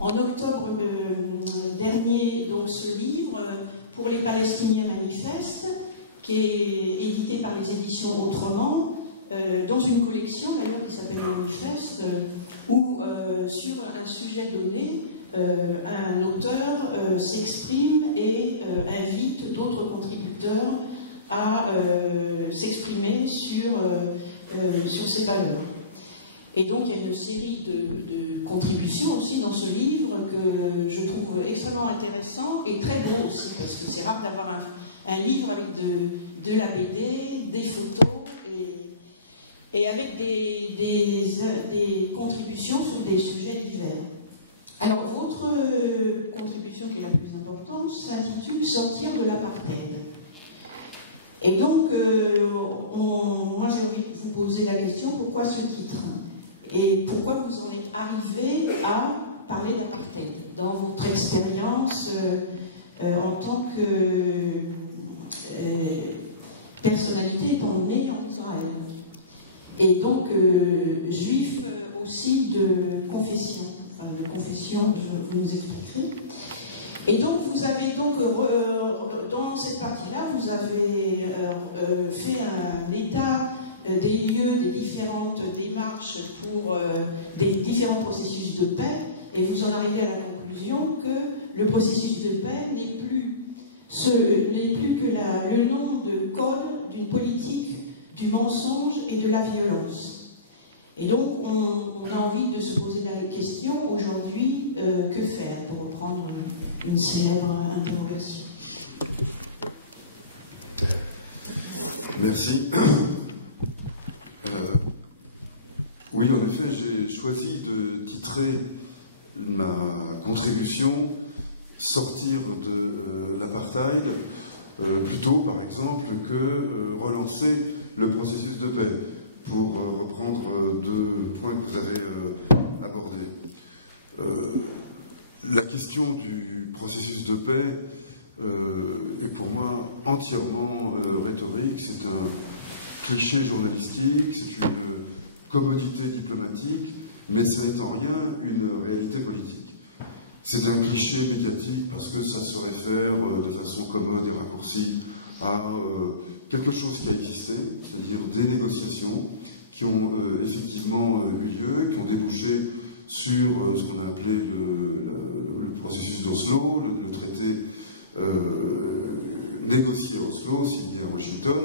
En octobre dernier, donc, ce livre, Pour les Palestiniens manifestent, qui est édité par les éditions Autrement, dans une collection d'ailleurs qui s'appelle Manifeste, où sur un sujet donné, un auteur s'exprime et invite d'autres contributeurs à s'exprimer sur ces valeurs. Et donc il y a une série de contributions aussi dans ce livre que je trouve extrêmement intéressant et très beau aussi, parce que c'est rare d'avoir un livre avec de la BD, des photos et avec des contributions sur des sujets divers. Alors votre contribution qui est la plus importante s'intitule « Sortir de l'apartheid ». Et donc, moi j'ai envie de vous poser la question, pourquoi ce titre? Et pourquoi vous en êtes arrivé à parler d'apartheid dans votre expérience en tant que personnalité étant née en Israël? Et donc, juif aussi de confession, vous nous expliquerez. Et donc, vous avez donc, dans cette partie-là, vous avez fait un état des lieux, des différentes démarches pour des différents processus de paix, et vous en arrivez à la conclusion que le processus de paix n'est plus que le nom de code d'une politique du mensonge et de la violence. Et donc, on a envie de se poser la question aujourd'hui, que faire, pour reprendre une célèbre interrogation. Merci. Oui, en effet, j'ai choisi de titrer ma contribution « Sortir de l'apartheid » plutôt, par exemple, que relancer le processus de paix, pour reprendre deux points que vous avez abordés. La question du processus de paix est pour moi entièrement rhétorique, c'est un cliché journalistique, c'est une commodité diplomatique, mais ce n'est en rien une réalité politique. C'est un cliché médiatique parce que ça se réfère de façon commode et raccourcie à quelque chose qui a existé, c'est-à-dire des négociations qui ont effectivement eu lieu, qui ont débouché sur ce qu'on a appelé le processus d'Oslo, le traité négocié à Oslo, signé à Washington,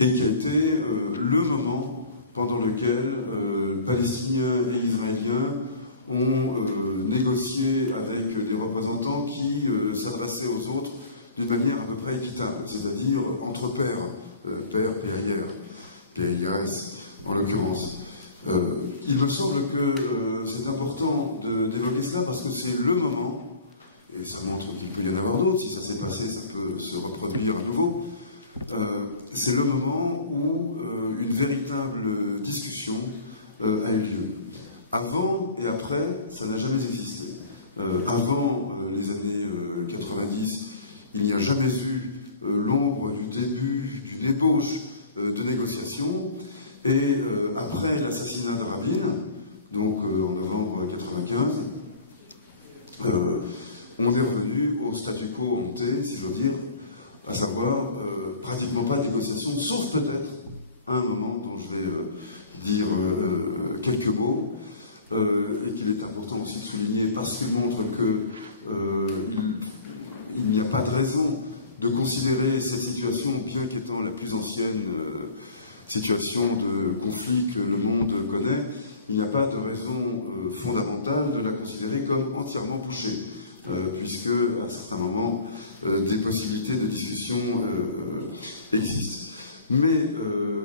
et qui a été le moment pendant lequel Palestiniens et Israéliens ont négocié avec des représentants qui s'adressaient aux autres d'une manière à peu près équitable, c'est-à-dire entre pairs, pairs, PAIS en l'occurrence. Il me semble que c'est important d'évoquer cela parce que c'est le moment, et ça montre qu'il peut y en avoir d'autres, si ça s'est passé, ça peut se reproduire à nouveau, c'est le moment où une véritable discussion a eu lieu. Avant et après, ça n'a jamais existé. Avant les années 90, il n'y a jamais eu l'ombre du début, d'une ébauche de négociations, et après l'assassinat de Rabin, donc en novembre 95, on est revenu au statu quo hanté, si j'ose dire, à savoir pratiquement pas de négociations, sauf peut-être à un moment dont je vais dire quelques mots, et qu'il est important aussi de souligner parce qu'il montre qu'il n'y a pas de raison de considérer cette situation, bien qu'étant la plus ancienne situation de conflit que le monde connaît, il n'y a pas de raison fondamentale de la considérer comme entièrement bouchée, puisque à certains moments, des possibilités de discussion existent. Mais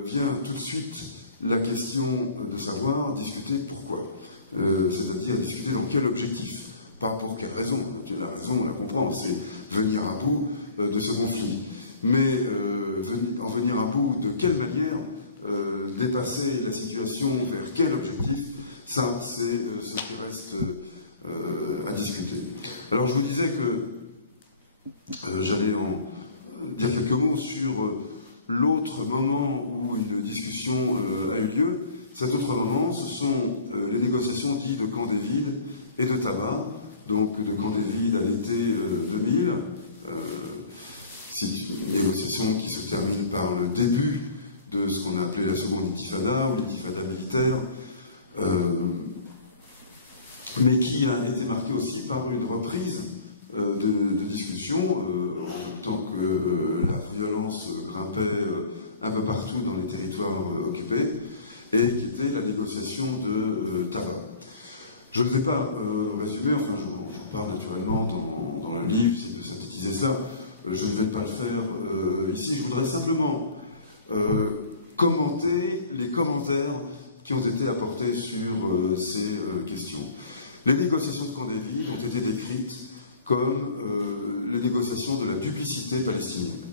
vient tout de suite la question de savoir discuter pourquoi, c'est-à-dire discuter dans quel objectif, pas pour quelle raison. La raison, on la comprend, c'est venir à bout de ce conflit. Mais en venir à bout de quelle manière, dépasser la situation vers quel objectif, ça c'est ce qui reste à discuter. Alors je vous disais que j'allais en dire quelques mots sur l'autre moment où une discussion a eu lieu. Cet autre moment, ce sont les négociations dites de Camp David et de tabac, donc de Camp David à l'été 2000. C'est une négociation qui se termine par le début de ce qu'on a appelé la seconde intifada, ou l'intifada militaire, mais qui a été marquée aussi par une reprise de discussion, tant que la violence grimpait un peu partout dans les territoires occupés, et qui était la négociation de tabac. Je ne vais pas résumer, enfin je parle naturellement dans le livre, c'est de synthétiser ça, je ne vais pas le faire ici, je voudrais simplement commenter les commentaires qui ont été apportés sur ces questions. Les négociations de Camp David ont été décrites comme les négociations de la duplicité palestinienne,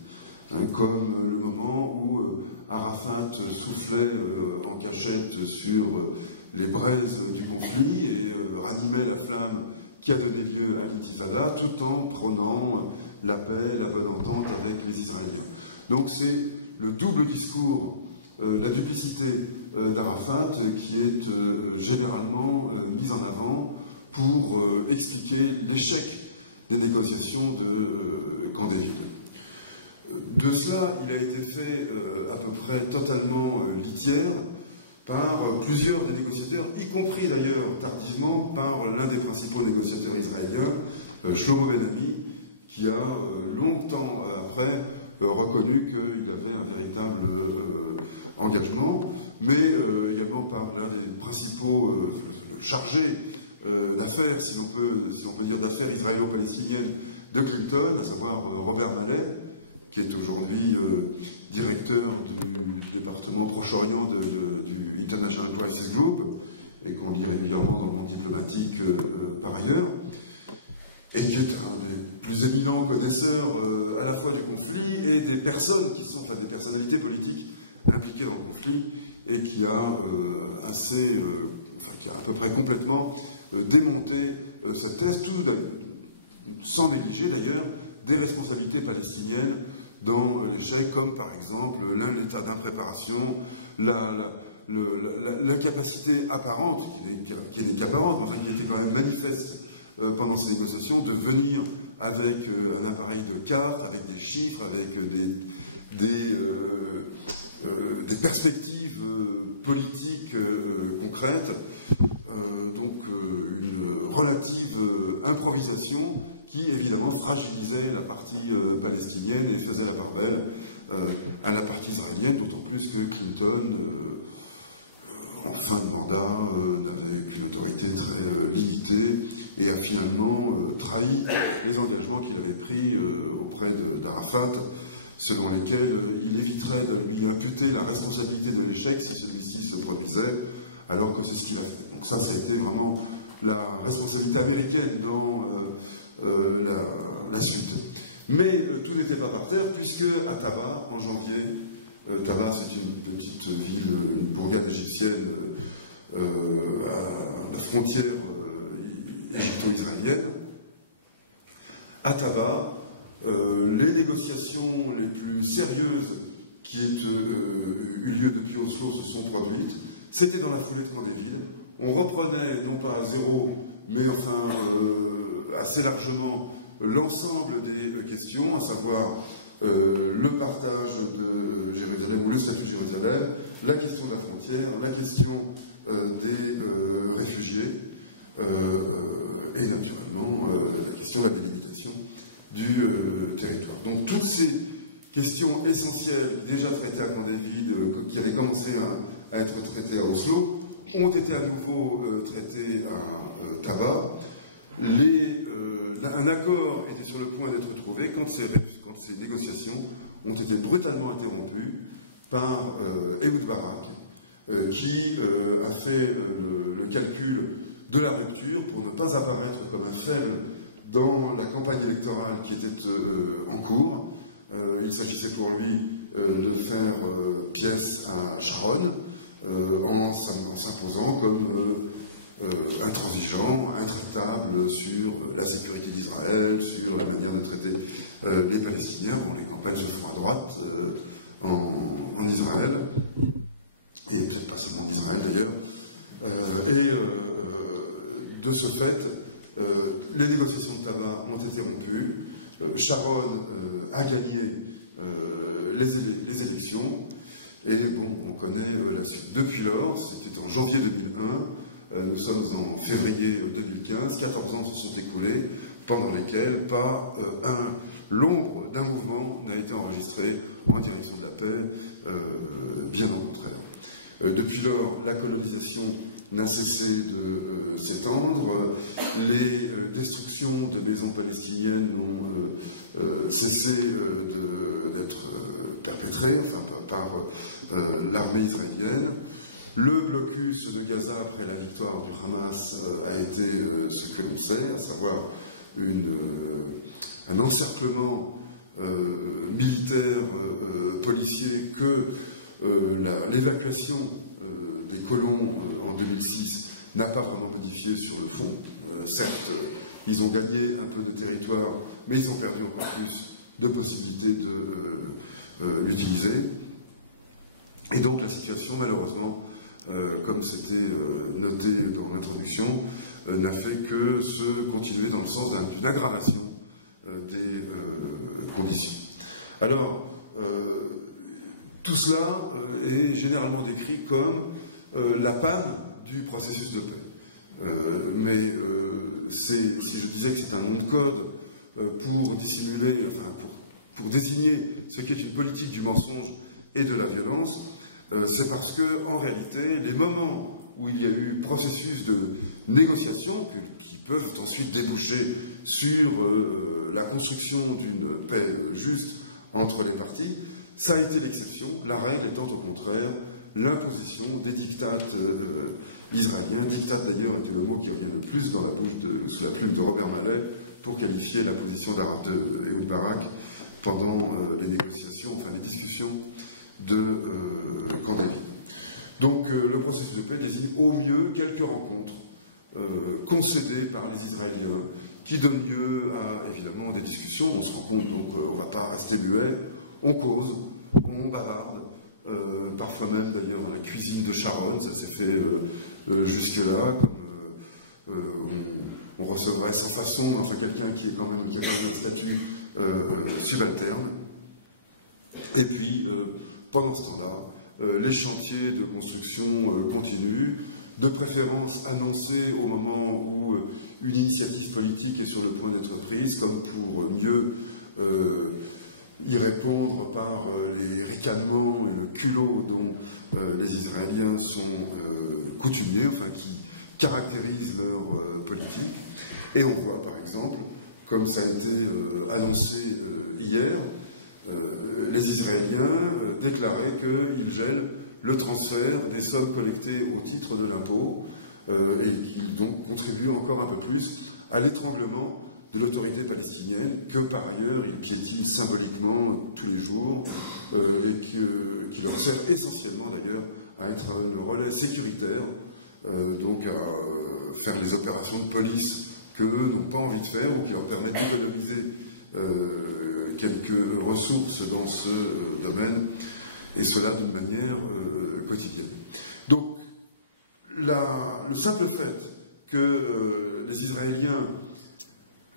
comme le moment où Arafat soufflait en cachette sur les braises du conflit et ranimait la flamme qui a donné lieu à l'intifada, tout en prônant la paix, la bonne entente avec les Israéliens. Donc c'est le double discours, la duplicité d'Arafat qui est généralement mise en avant pour expliquer l'échec des négociations de Camp David. De cela, il a été fait à peu près totalement litière par plusieurs des négociateurs, y compris d'ailleurs tardivement par l'un des principaux négociateurs israéliens, Shlomo Ben-Ami, qui a longtemps après reconnu qu'il avait un véritable engagement, mais également par l'un des principaux chargés d'affaires, si l'on peut dire d'affaires israélo-palestiniennes de Clinton, à savoir Robert Malley, qui est aujourd'hui directeur du département Proche-Orient du International Crisis Group, et qu'on lit régulièrement dans le monde diplomatique par ailleurs, et qui est un des plus éminents connaisseurs à la fois du conflit et des personnes qui sont, des personnalités politiques impliquées dans le conflit, et qui a à peu près complètement démonté cette thèse, tout sans négliger d'ailleurs des responsabilités palestiniennes dans l'échec, comme par exemple l'état d'impréparation, l'incapacité apparente, qui n'est qu'apparente, enfin qui était quand même manifeste pendant ces négociations, de venir avec un appareil de cartes, avec des chiffres, avec des perspectives politiques concrètes, donc une relative improvisation qui évidemment fragilisait la partie palestinienne et faisait la part belle à la partie israélienne, d'autant plus que Clinton, en fin de mandat, n'avait qu'une autorité très limitée et a finalement trahi les engagements qu'il avait pris auprès d'Arafat, selon lesquels il éviterait de lui imputer la responsabilité de l'échec si celui-ci se produisait, alors que c'est ce qu'il a fait. Donc ça a été vraiment la responsabilité américaine dans la suite. Mais tout n'était pas par terre, puisque à Taba, en janvier, Taba c'est une petite ville, une bourgade égyptienne à la frontière égypto-israélienne. À Taba, les négociations les plus sérieuses qui aient eu lieu depuis Oslo se sont produites. C'était dans la foulée de Camp David. On reprenait, non pas à zéro, mais enfin assez largement, l'ensemble des questions, à savoir le partage de Jérusalem ou le statut de Jérusalem, la question de la frontière, la question des réfugiés et naturellement la question de la délimitation du territoire. Donc toutes ces questions essentielles déjà traitées à Camp David, qui avaient commencé à être traitées à Oslo, ont été à nouveau traitées à Taba. Un accord était sur le point d'être trouvé quand ces négociations ont été brutalement interrompues par Ehud Barak, qui a fait le calcul de la rupture pour ne pas apparaître comme un faible dans la campagne électorale qui était en cours. Il s'agissait pour lui de faire pièce à Sharon en s'imposant comme intransigeant, intraitable sur la sécurité d'Israël, sur la manière de traiter les Palestiniens. Bon, les campagnes se font à droite en Israël, et peut-être pas seulement en Israël d'ailleurs. Et de ce fait, Les négociations de tabac ont été rompues. Sharon a gagné les élections. Et bon, on connaît la suite. Depuis lors, c'était en janvier 2001, nous sommes en février 2015, 14 ans se sont écoulés, pendant lesquels pas l'ombre d'un mouvement n'a été enregistré en direction de la paix, bien au contraire. Depuis lors, la colonisation n'a cessé de s'étendre, les destructions de maisons palestiniennes ont cessé d'être perpétrées par l'armée israélienne. Le blocus de Gaza, après la victoire du Hamas, a été ce que l'on sait, à savoir un encerclement militaire, policier, que l'évacuation des colons en 2006 n'a pas vraiment modifié sur le fond. Certes, ils ont gagné un peu de territoire, mais ils ont perdu encore plus de possibilités de l'utiliser. Et donc la situation, malheureusement, comme c'était noté dans l'introduction, n'a fait que se continuer dans le sens d'une aggravation des conditions. Alors, tout cela est généralement décrit comme la panne du processus de paix. Mais si je disais que c'est un nom de code pour dissimuler, enfin pour désigner ce qu'est une politique du mensonge et de la violence, c'est parce que, en réalité, les moments où il y a eu processus de négociation qui peuvent ensuite déboucher sur la construction d'une paix juste entre les parties, ça a été l'exception, la règle étant au contraire l'imposition des dictates israéliens. Dictat d'ailleurs était le mot qui revient le plus dans la bouche sous la plume de Robert Mallet pour qualifier la position de Ehud Barak pendant les négociations, enfin les discussions de Camp David. Donc le processus de paix désigne au mieux quelques rencontres concédées par les Israéliens qui donnent lieu à évidemment des discussions. On se rend compte, donc on ne va pas rester muet, on cause, on bavarde, parfois même d'ailleurs dans la cuisine de Sharon, ça s'est fait jusque-là, comme on recevrait sans façon enfin, quelqu'un qui est quand même qui a un statut subalterne. Et puis, pendant ce temps-là, les chantiers de construction continuent, de préférence annoncés au moment où une initiative politique est sur le point d'être prise, comme pour mieux y répondre par les ricanements et le culot dont les Israéliens sont coutumiers, enfin qui caractérisent leur politique. Et on voit par exemple, comme ça a été annoncé hier, les Israéliens déclaraient qu'ils gèlent le transfert des sommes collectées au titre de l'impôt et qu'ils donc contribuent encore un peu plus à l'étranglement de l'autorité palestinienne que par ailleurs ils piétinent symboliquement tous les jours et qui leur sert essentiellement d'ailleurs à être le relais sécuritaire, donc à faire les opérations de police qu'eux n'ont pas envie de faire ou qui leur permettent d'économiser quelques ressources dans ce domaine, et cela d'une manière quotidienne. Donc, le simple fait que les Israéliens,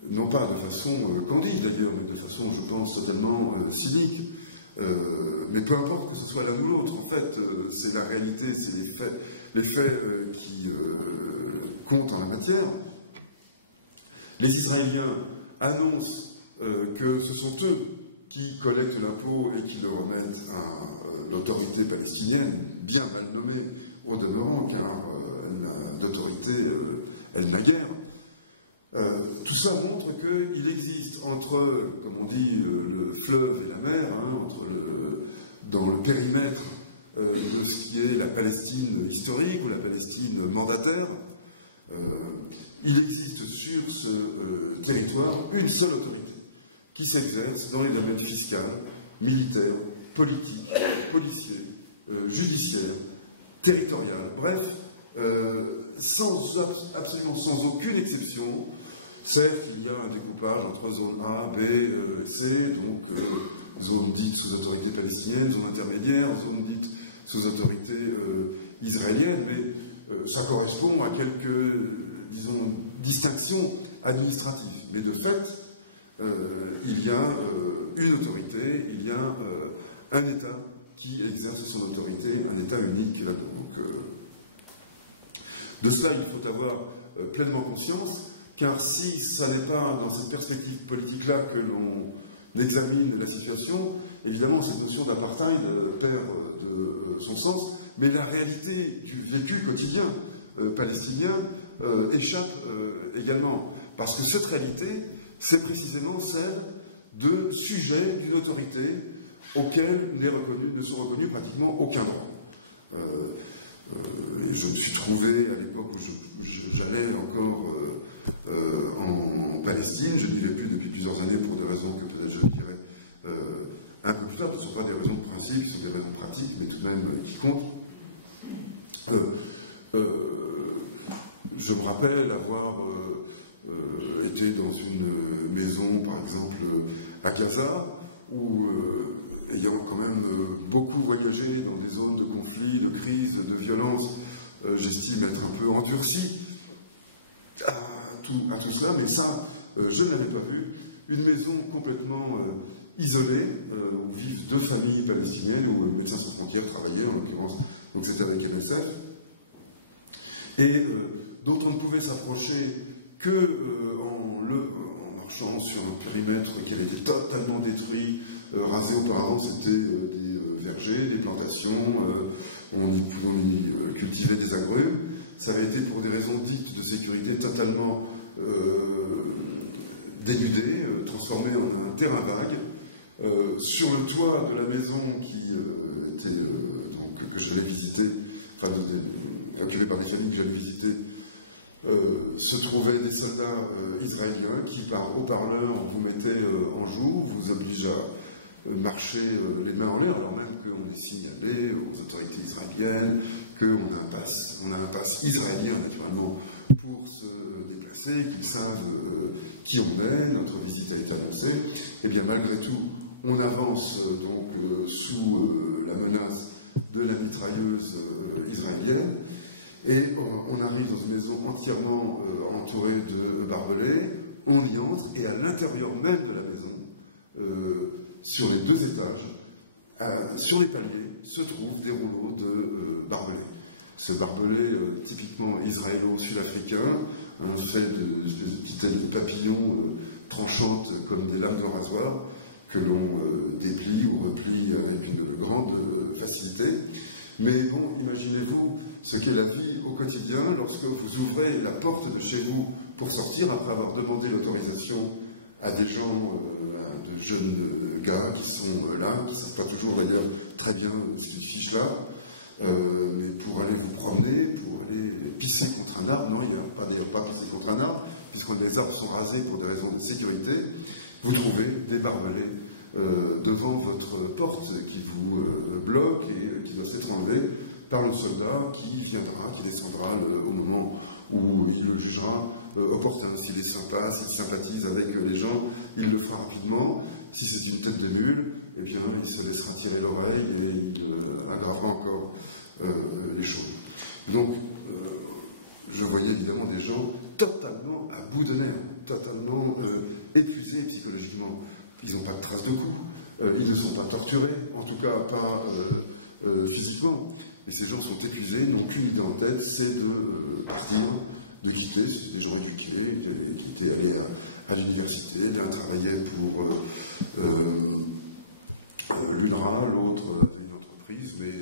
non pas de façon candide d'ailleurs, mais de façon, je pense, totalement cynique, mais peu importe que ce soit l'un ou l'autre, en fait, c'est la réalité, c'est les faits qui comptent en la matière. Les Israéliens annoncent que ce sont eux qui collectent l'impôt et qui le remettent à l'autorité palestinienne, bien mal nommée au demeurant, car d'autorité, elle n'a guère. Tout ça montre qu'il existe entre, comme on dit, le fleuve et la mer, dans le périmètre de ce qui est la Palestine historique ou la Palestine mandataire, il existe sur ce territoire une seule autorité qui s'exerce dans les domaines fiscal, militaire, politique, policier, judiciaire, territorial, bref, absolument sans aucune exception. Certes, il y a un découpage entre zone A, B, C, donc zone dite sous autorité palestinienne, zone intermédiaire, zone dite sous autorité israélienne, mais ça correspond à quelques, disons, distinctions administratif. Mais de fait, il y a une autorité, il y a un État qui exerce son autorité, un État unique. Donc, de cela, il faut avoir pleinement conscience, car si ça n'est pas dans cette perspective politique-là que l'on examine la situation, évidemment, cette notion d'apartheid perd de son sens, mais la réalité du vécu quotidien palestinien échappe également. Parce que cette réalité, c'est précisément celle de sujets d'une autorité auxquels ne sont reconnus pratiquement aucun droit. Je me suis trouvé à l'époque où j'allais encore en Palestine, je n'y vais plus depuis plusieurs années pour des raisons que peut-être je dirais un peu plus tard, ce ne sont pas des raisons de principe, ce sont des raisons pratiques, mais tout de même qui comptent. Je me rappelle avoir été dans une maison, par exemple, à Gaza, où, ayant quand même beaucoup voyagé dans des zones de conflit, de crise, de violence, j'estime être un peu endurci à tout cela, mais ça, je ne l'avais pas vu. Une maison complètement isolée, où vivent 2 familles palestiniennes, où Médecins sans frontières travaillait, en l'occurrence, donc c'était avec MSF, et dont on ne pouvait s'approcher que en marchant sur un périmètre qui avait été totalement détruit, rasé auparavant, c'était des vergers, des plantations, on y cultivait des agrumes. Ça avait été pour des raisons dites de sécurité totalement dénudé, transformé en un terrain vague. Sur le toit de la maison que j'allais visiter, enfin occupée par des familles que j'allais visiter, se trouvaient des soldats israéliens qui, par haut-parleur, vous mettaient en joue, vous obligent à marcher les mains en l'air, alors même qu'on est signalé aux autorités israéliennes, qu'on a un pass israélien, naturellement, pour se déplacer, qu'ils savent qui on est, notre visite a été annoncée. Et bien, malgré tout, on avance donc sous la menace de la mitrailleuse israélienne, et on arrive dans une maison entièrement entourée de barbelés, on y entre, et à l'intérieur même de la maison, sur les 2 étages, sur les paliers, se trouvent des rouleaux de barbelés. Ce barbelé typiquement israélo-sud-africain, fait de petites ailes de papillons tranchantes comme des lames de rasoir, que l'on déplie ou replie avec une grande facilité. Mais bon, imaginez-vous ce qu'est la vie au quotidien lorsque vous ouvrez la porte de chez vous pour sortir après avoir demandé l'autorisation à des gens, à de jeunes gars qui sont là, qui ne savent pas toujours d'ailleurs très bien ces fiches-là, mais pour aller vous promener, pour aller pisser contre un arbre, non, il n'y a pas d'ailleurs pas pisser contre un arbre, puisque les arbres sont rasés pour des raisons de sécurité, vous trouvez des barbelés devant votre porte qui vous bloque et qui doit s'être enlevé par le soldat qui viendra, qui descendra au moment où il le jugera opportun. S'il est sympa, s'il sympathise avec les gens, il le fera rapidement. Si c'est une tête de mule, eh bien, il se laissera tirer l'oreille et il aggravera encore les choses. Donc, je voyais évidemment des gens totalement à bout de nerfs, totalement épuisés psychologiquement. Ils n'ont pas de traces de coups, ils ne sont pas torturés, en tout cas pas physiquement. Et ces gens sont épuisés, n'ont qu'une idée en tête, c'est de partir, de quitter. C'est des gens éduqués qui étaient allés à l'université, l'un travaillait pour l'UNRWA, l'autre avait une entreprise, mais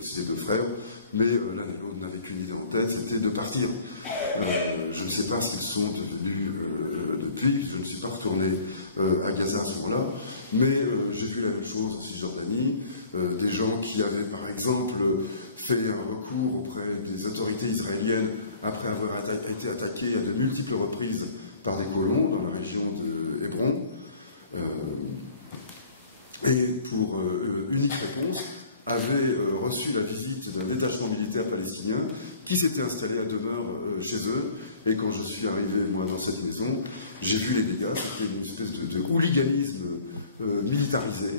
c'est 2 frères, mais l'un et l'autre n'avaient qu'une idée en tête, c'était de partir. Je ne sais pas ce qu'ils sont devenus depuis, je ne suis pas retourné à Gaza à ce moment-là, mais j'ai vu la même chose en Cisjordanie, des gens qui avaient par exemple fait un recours auprès des autorités israéliennes après avoir été attaqués à de multiples reprises par des colons dans la région de Hébron, et pour unique réponse, avaient reçu la visite d'un détachement militaire palestinien qui s'était installé à demeure chez eux. Et quand je suis arrivé, moi, dans cette maison, j'ai vu les dégâts. C'était une espèce de hooliganisme militarisé.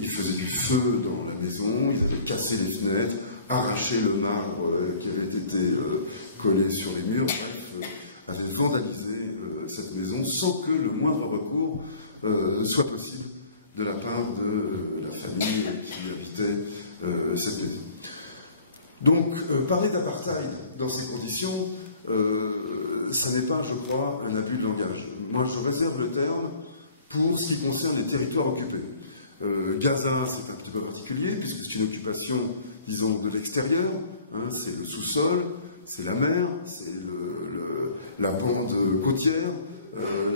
Ils faisaient du feu dans la maison, ils avaient cassé les fenêtres, arraché le marbre qui avait été collé sur les murs. Bref, avait vandalisé cette maison sans que le moindre recours soit possible de la part de la famille qui habitait cette maison. Donc, parler d'apartheid dans ces conditions, ça n'est pas, je crois, un abus de langage. Moi, je réserve le terme pour ce qui concerne les territoires occupés. Gaza, c'est un petit peu particulier, puisque c'est une occupation, disons, de l'extérieur. Hein, c'est le sous-sol, c'est la mer, c'est la bande côtière,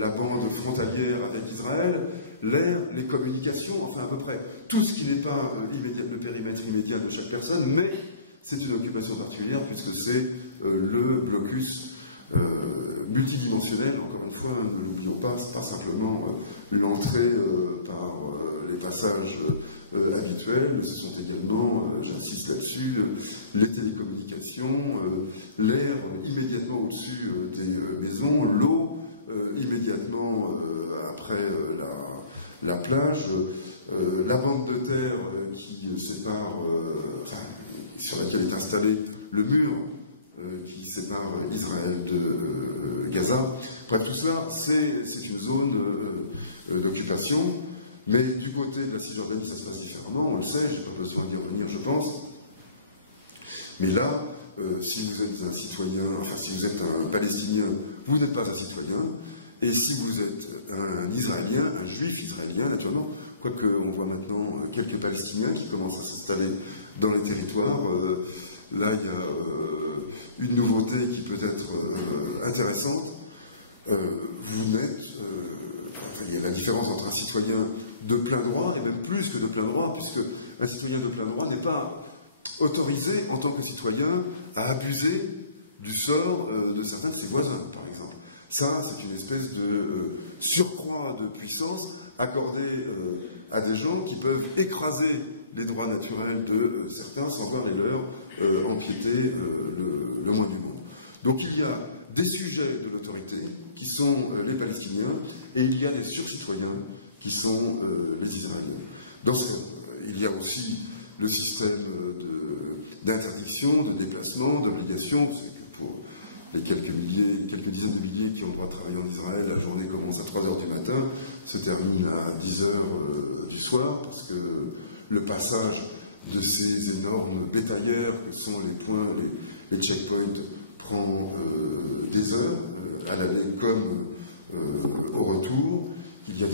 la bande frontalière avec Israël, l'air, les communications, enfin à peu près tout ce qui n'est pas le périmètre immédiat de chaque personne, mais c'est une occupation particulière puisque c'est le blocus multidimensionnel. Encore une fois, ne l'oublions pas, ce n'est pas simplement l'entrée par les passages habituels, mais ce sont également, j'insiste là-dessus, les télécommunications, l'air immédiatement au-dessus des maisons, l'eau immédiatement après la plage, la bande de terre qui sépare, sur laquelle est installé le mur qui sépare Israël de Gaza. Bref, tout cela, c'est une zone d'occupation, mais du côté de la Cisjordanie, ça se passe différemment, on le sait, je n'ai pas besoin d'y revenir, je pense. Mais là, si vous êtes un citoyen, enfin si vous êtes un Palestinien, vous n'êtes pas un citoyen, et si vous êtes un Israélien, un juif israélien, naturellement, quoique on voit maintenant quelques Palestiniens qui commencent à s'installer dans les territoires, là il y a une nouveauté qui peut être intéressante. Vous n'êtes, il y a la différence entre un citoyen de plein droit, et même plus que de plein droit, puisque un citoyen de plein droit n'est pas autorisé en tant que citoyen à abuser du sort de certains de ses voisins, par exemple. Ça, c'est une espèce de surcroît de puissance accordée à des gens qui peuvent écraser les droits naturels de certains sans voir les leurs empiéter le moins du monde. Donc il y a des sujets de l'autorité qui sont les Palestiniens et il y a des surcitoyens qui sont les Israéliens. Dans ce cas, il y a aussi le système d'interdiction, de déplacement, d'obligation. Pour les quelques dizaines de milliers qui ont le droit de travailler en Israël, la journée commence à 3h du matin, se termine à 10h du soir, parce que le passage de ces énormes bétaillères que sont les points, les checkpoints, prend des heures, à l'aller comme au retour. Il y a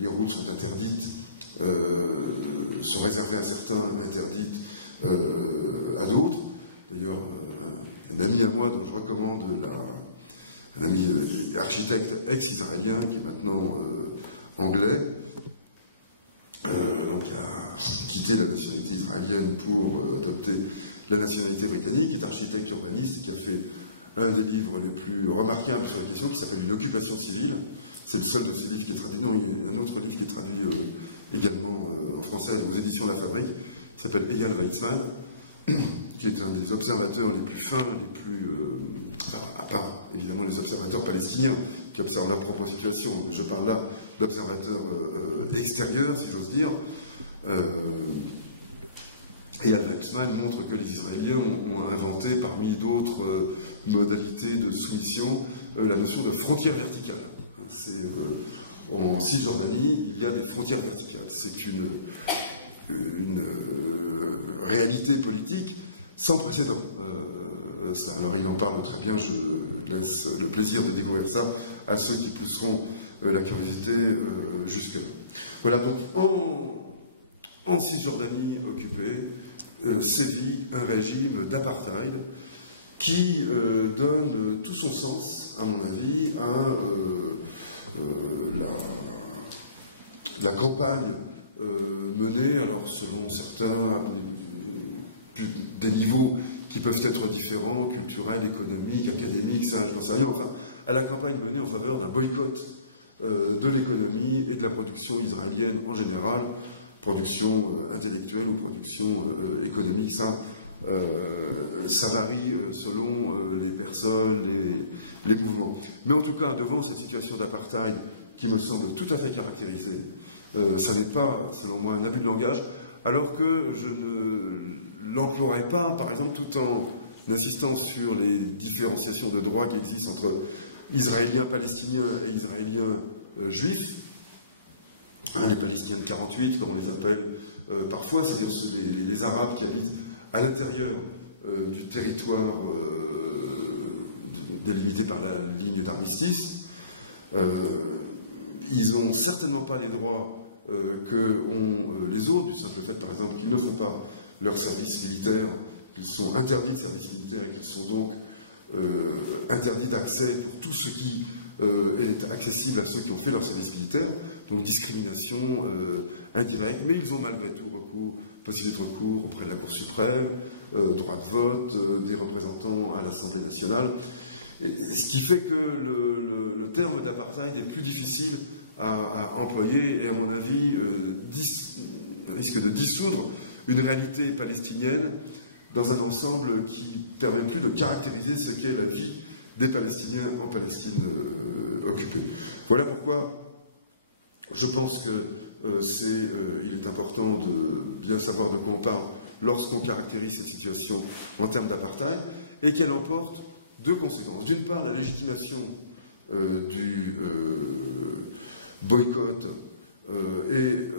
les routes sont interdites, sont réservées à certains, interdites à d'autres. D'ailleurs, un ami à moi dont je recommande un ami architecte ex-israélien qui est maintenant anglais, donc a quitté la nationalité israélienne pour adopter la nationalité britannique, qui est architecte urbaniste, qui a fait un des livres les plus remarquables de cette question, qui s'appelle L'occupation civile. C'est le seul de ces livres qui est traduit. Non, il y a un autre livre qui est traduit également en français aux éditions La Fabrique, qui s'appelle Eyal Weizmann, qui est un des observateurs les plus fins, les plus... à part évidemment les observateurs palestiniens qui observent la propre situation. Je parle là d'observateurs extérieurs, si j'ose dire. Eyal Weizmann montre que les Israéliens ont inventé, parmi d'autres modalités de soumission, la notion de frontière verticale. En Cisjordanie, il y a des frontières verticales. C'est une réalité politique sans précédent. Alors il en parle très bien, je laisse le plaisir de découvrir ça à ceux qui pousseront la curiosité jusque-là. Voilà, donc en Cisjordanie occupée, sévit un régime d'apartheid qui donne tout son sens, à mon avis, à la campagne menée, alors selon certains, des niveaux qui peuvent être différents, culturels, économiques, académiques, ça, je ne sais rien, enfin, à la campagne menée en faveur d'un boycott de l'économie et de la production israélienne en général, production intellectuelle ou production économique, ça varie selon les personnes, les mouvements. Mais en tout cas, devant cette situation d'apartheid qui me semble tout à fait caractérisée, ça n'est pas, selon moi, un abus de langage, alors que je ne l'emploierai pas, par exemple, tout en insistant sur les différenciations de droits qui existent entre israéliens, palestiniens et israéliens juifs. Les Palestiniens de 48, comme on les appelle parfois, c'est-à-dire les Arabes qui habitent à l'intérieur du territoire délimité par la ligne d'armistice. Ils n'ont certainement pas les droits que ont les autres, du simple fait, par exemple, qu'ils ne font pas leur service militaire, qu'ils sont interdits de service militaire et qu'ils sont donc interdits d'accès pour tout ce qui est accessible à ceux qui ont fait leur service militaire, donc discrimination indirecte, mais ils ont malgré tout possibilité de recours auprès de la Cour suprême, droit de vote, des représentants à l'Assemblée nationale, ce qui fait que le terme d'apartheid est plus difficile à employer et à mon avis risque de dissoudre une réalité palestinienne dans un ensemble qui ne permet plus de caractériser ce qu'est la vie des Palestiniens en Palestine occupée. Voilà pourquoi je pense qu'il est important de bien savoir de quoi on parle lorsqu'on caractérise cette situation en termes d'apartheid et qu'elle emporte deux conséquences. D'une part, la légitimation du boycott et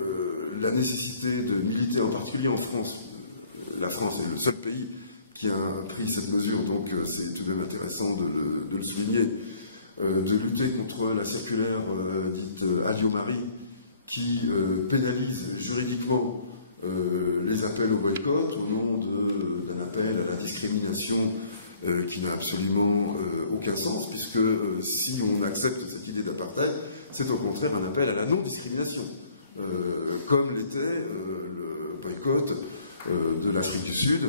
la nécessité de militer, en particulier en France. La France est le seul pays qui a pris cette mesure, donc c'est tout de même intéressant de le souligner, de lutter contre la circulaire dite Alliot-Marie qui pénalise juridiquement les appels au boycott au nom d'un appel à la discrimination qui n'a absolument aucun sens, puisque si on accepte cette idée d'apartheid, c'est au contraire un appel à la non-discrimination, comme l'était le boycott de l'Afrique du Sud,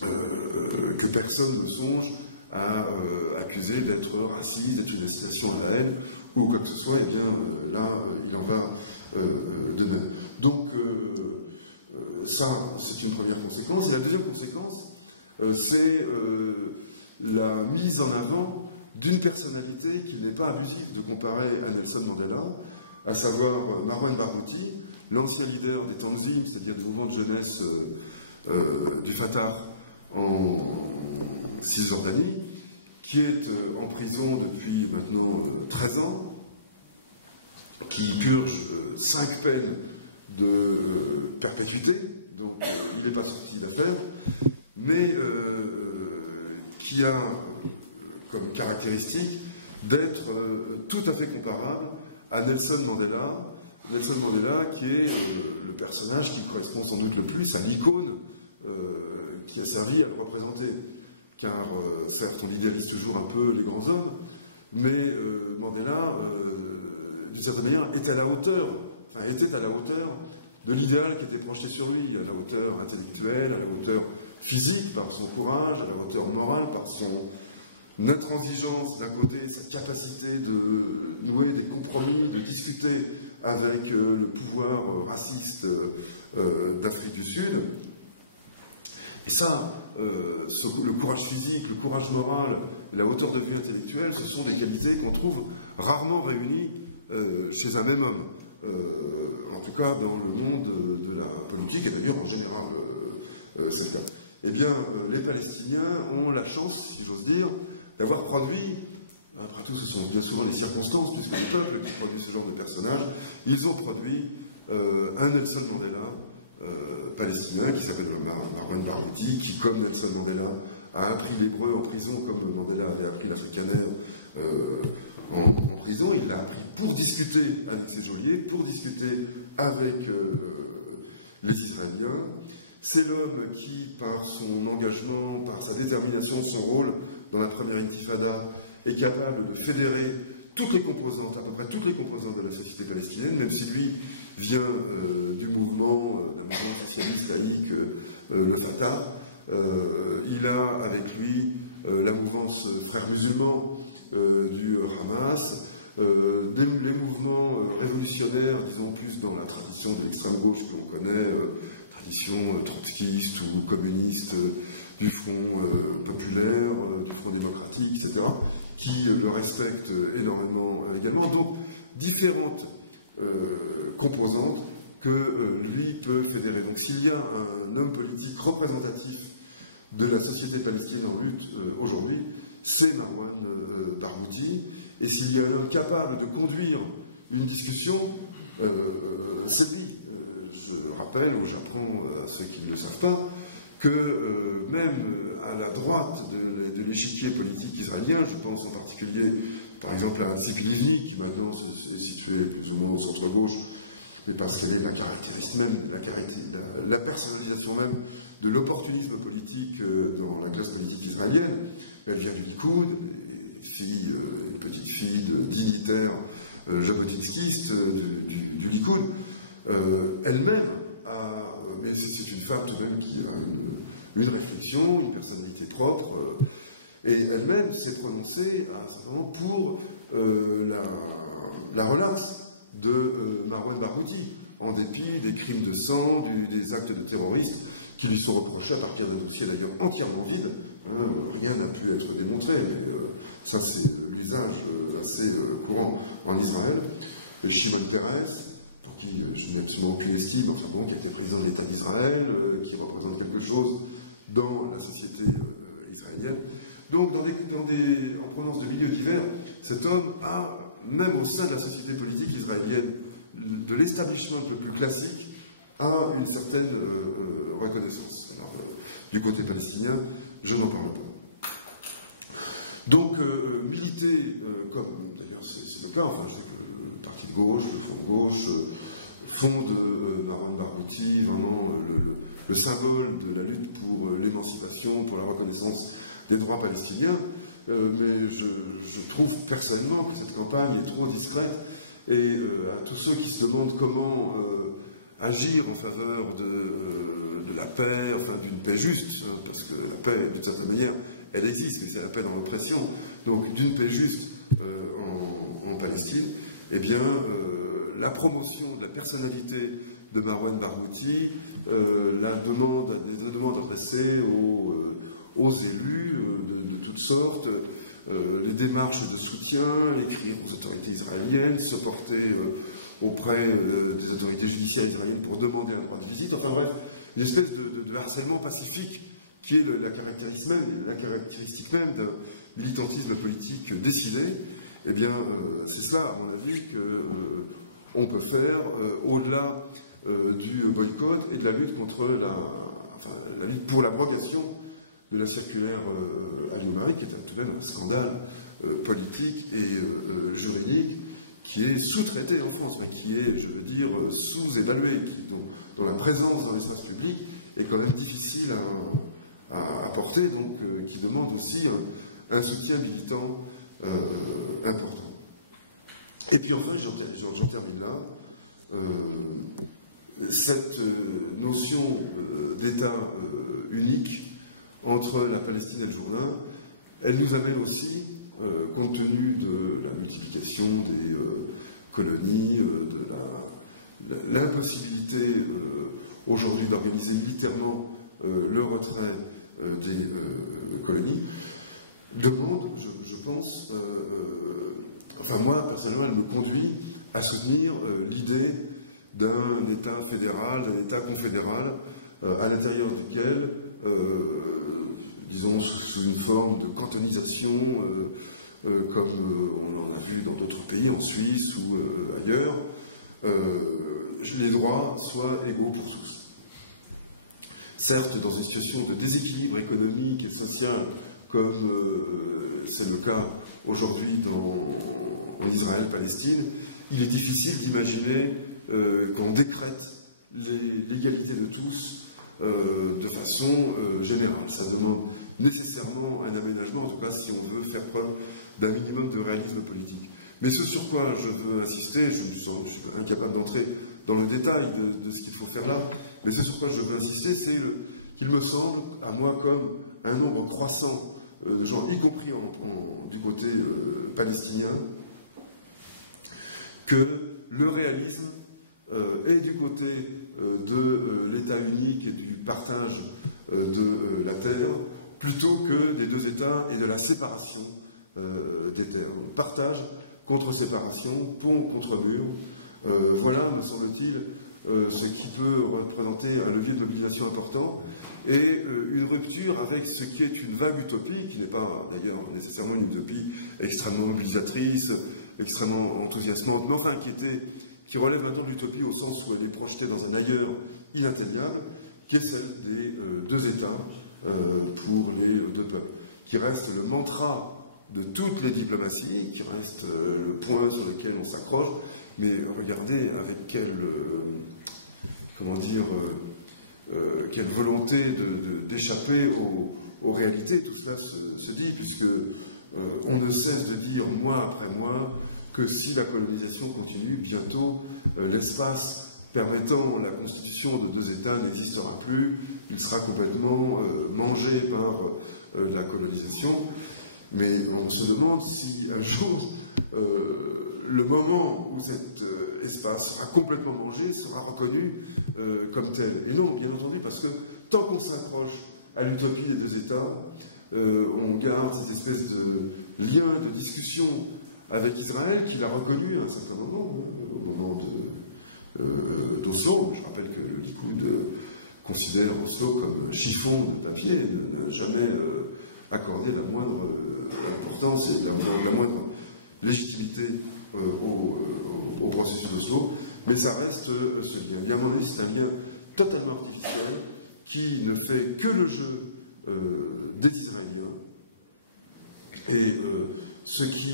que personne ne songe à accuser d'être raciste, d'être une incitation à la haine, ou quoi que ce soit, et bien là, il en va de même. Donc, ça, c'est une première conséquence. Et la deuxième conséquence, c'est la mise en avant d'une personnalité qu'il n'est pas abusif de comparer à Nelson Mandela, à savoir Marwan Barghouti, l'ancien leader des Tanzim, c'est-à-dire du mouvement de jeunesse du Fatah en Cisjordanie, qui est en prison depuis maintenant 13 ans, qui purge 5 peines de perpétuité, donc il n'est pas sorti d'affaire, mais qui a comme caractéristique d'être tout à fait comparable à Nelson Mandela. Nelson Mandela qui est le personnage qui correspond sans doute le plus à l'icône qui a servi à le représenter. Car certes on idéalise toujours un peu les grands hommes, mais Mandela, d'une certaine manière, était à la hauteur de l'idéal qui était penché sur lui, à la hauteur intellectuelle, à la hauteur physique par son courage, à la hauteur morale par son intransigeance d'un côté, sa capacité de nouer des compromis, de discuter avec le pouvoir raciste d'Afrique du Sud. Et ça, le courage physique, le courage moral, la hauteur de vue intellectuelle, ce sont des qualités qu'on trouve rarement réunies chez un même homme. En tout cas, dans le monde de la politique, et d'ailleurs en général, c'est le cas. Eh bien, les Palestiniens ont la chance, si j'ose dire, d'avoir produit, après tout, ce sont bien souvent les circonstances, puisque le peuple qui produit ce genre de personnage, ils ont produit un Nelson Mandela palestinien qui s'appelle Marwan Barghouti, qui, comme Nelson Mandela, a appris l'hébreu en prison, comme Mandela avait appris l'afrikaner en prison. Il l'a appris pour discuter avec ses geôliers, pour discuter avec les Israéliens. C'est l'homme qui, par son engagement, par sa détermination, son rôle dans la première intifada, est capable de fédérer toutes les composantes, à peu près toutes les composantes de la société palestinienne, même si lui vient du mouvement socialiste laïque, le Fatah. Il a avec lui la mouvance frères musulmans du Hamas, les mouvements révolutionnaires, disons plus dans la tradition de l'extrême gauche que l'on connaît, tradition trotskiste ou communiste du Front populaire, du Front démocratique, etc., qui le respectent énormément également. Donc, différentes composantes que lui peut fédérer. Donc, s'il y a un homme politique représentatif de la société palestinienne en lutte aujourd'hui, c'est Marouane Barghouti. Et s'il y a un homme capable de conduire une discussion, c'est lui. Je rappelle, ou j'apprends à ceux qui ne le savent pas, que même à la droite de l'échiquier politique israélien, je pense en particulier, par exemple, à Tzipi Livni, qui maintenant est situé plus ou moins au centre-gauche, mais parce qu'elle est la personnalisation même de l'opportunisme politique dans la classe politique israélienne. Elle vient du Likoud, une petite fille dignitaire jabotinskiste du Likoud. Elle-même mais c'est une femme tout de même qui a une réflexion, une personnalité propre, et elle-même s'est prononcée à un certain moment pour la relaxe de Marouane Barghouti, en dépit des crimes de sang, des actes de terrorisme qui lui sont reprochés à partir d'un dossier d'ailleurs entièrement vide. Rien n'a pu être démontré. Ça, c'est l'usage assez courant en Israël. Et Shimon Peres, pour qui je n'ai absolument aucune estime, enfin bon, qui était président de l'État d'Israël, qui représente quelque chose dans la société israélienne. Donc, en provenance de milieux divers, cet homme a, même au sein de la société politique israélienne, de l'establishment le plus classique, a une certaine reconnaissance. Alors, du côté palestinien, je n'en parle pas. Donc, militer, comme d'ailleurs c'est le cas, enfin, le parti de gauche, le front de gauche, font de Marouane Barghouti vraiment le symbole de la lutte pour l'émancipation, pour la reconnaissance des droits palestiniens, mais je trouve personnellement que cette campagne est trop discrète, et à tous ceux qui se demandent comment agir en faveur de la paix, enfin d'une paix juste, parce que la paix, d'une certaine manière, elle existe, mais c'est la paix dans l'oppression, donc d'une paix juste en Palestine, eh bien, la promotion de la personnalité de Marouane Barghouti, les demandes adressées aux élus de toutes sortes, les démarches de soutien, écrire aux autorités israéliennes, se porter auprès des autorités judiciaires israéliennes pour demander un droit de visite, enfin bref, une espèce de harcèlement pacifique qui est la caractéristique même d'un militantisme politique décidé. Eh bien, c'est ça, à mon avis, qu'on peut faire au-delà du boycott et de la lutte contre la lutte pour l'abrogation de la circulaire Al-Numari, qui est tout de même un scandale politique et juridique qui est sous-traité en France, mais qui est, je veux dire, sous-évalué, dont la présence dans l'espace public est quand même difficile à apporter, donc qui demande aussi un soutien militant important. Et puis enfin, j'en termine là, cette notion d'État unique entre la Palestine et le Jourdain, elle nous amène aussi, compte tenu de la multiplication des colonies, de l'impossibilité aujourd'hui d'organiser militairement le retrait des colonies, demande, je pense, enfin moi, personnellement, elle me conduit à soutenir l'idée d'un État fédéral, d'un État confédéral, à l'intérieur duquel, disons, sous une forme de cantonisation, comme on en a vu dans d'autres pays, en Suisse ou ailleurs, les droits soient égaux pour tous. Certes, dans une situation de déséquilibre économique et social, comme c'est le cas aujourd'hui en Israël-Palestine, il est difficile d'imaginer qu'on décrète l'égalité de tous de façon générale. Ça demande nécessairement un aménagement, en tout cas si on veut faire preuve d'un minimum de réalisme politique. Mais ce sur quoi je veux insister, je suis incapable d'entrer dans le détail de ce qu'il faut faire là, mais ce sur quoi je veux insister, c'est qu'il me semble, à moi, comme un nombre croissant de gens, y compris du côté palestinien, que le réalisme est du côté de l'État unique et du partage de la terre, plutôt que des deux États et de la séparation des terres. Partage contre séparation, pont contre mur, voilà, me semble-t-il, ce qui peut représenter un levier de mobilisation important, et une rupture avec ce qui est une vague utopie, qui n'est pas d'ailleurs nécessairement une utopie extrêmement mobilisatrice, extrêmement enthousiasmante, mais enfin qui relève maintenant de l'utopie au sens où elle est projetée dans un ailleurs inatteignable, qui est celle des deux États pour les deux peuples, qui reste le mantra de toutes les diplomaties, qui reste le point sur lequel on s'accroche, mais regardez avec quelle volonté d'échapper aux réalités tout cela se dit, puisque on ne cesse de dire mois après mois que si la colonisation continue, bientôt l'espace permettant la constitution de deux États n'existera plus, il sera complètement mangé par la colonisation. Mais on se demande si un jour le moment où cet espace sera complètement mangé sera reconnu comme tel. Et non, bien entendu, parce que tant qu'on s'approche à l'utopie des deux États, on garde cette espèce de lien de discussion avec Israël qu'il a reconnu à un certain moment, au moment d'Oslo. Je rappelle que le Likoud considère Oslo comme chiffon de papier, n'a jamais accordé la moindre importance et la moindre légitimité au processus d'Oslo, mais ça reste ce lien. Et à mon avis, c'est un lien totalement artificiel qui ne fait que le jeu des Israéliens. Et ce qui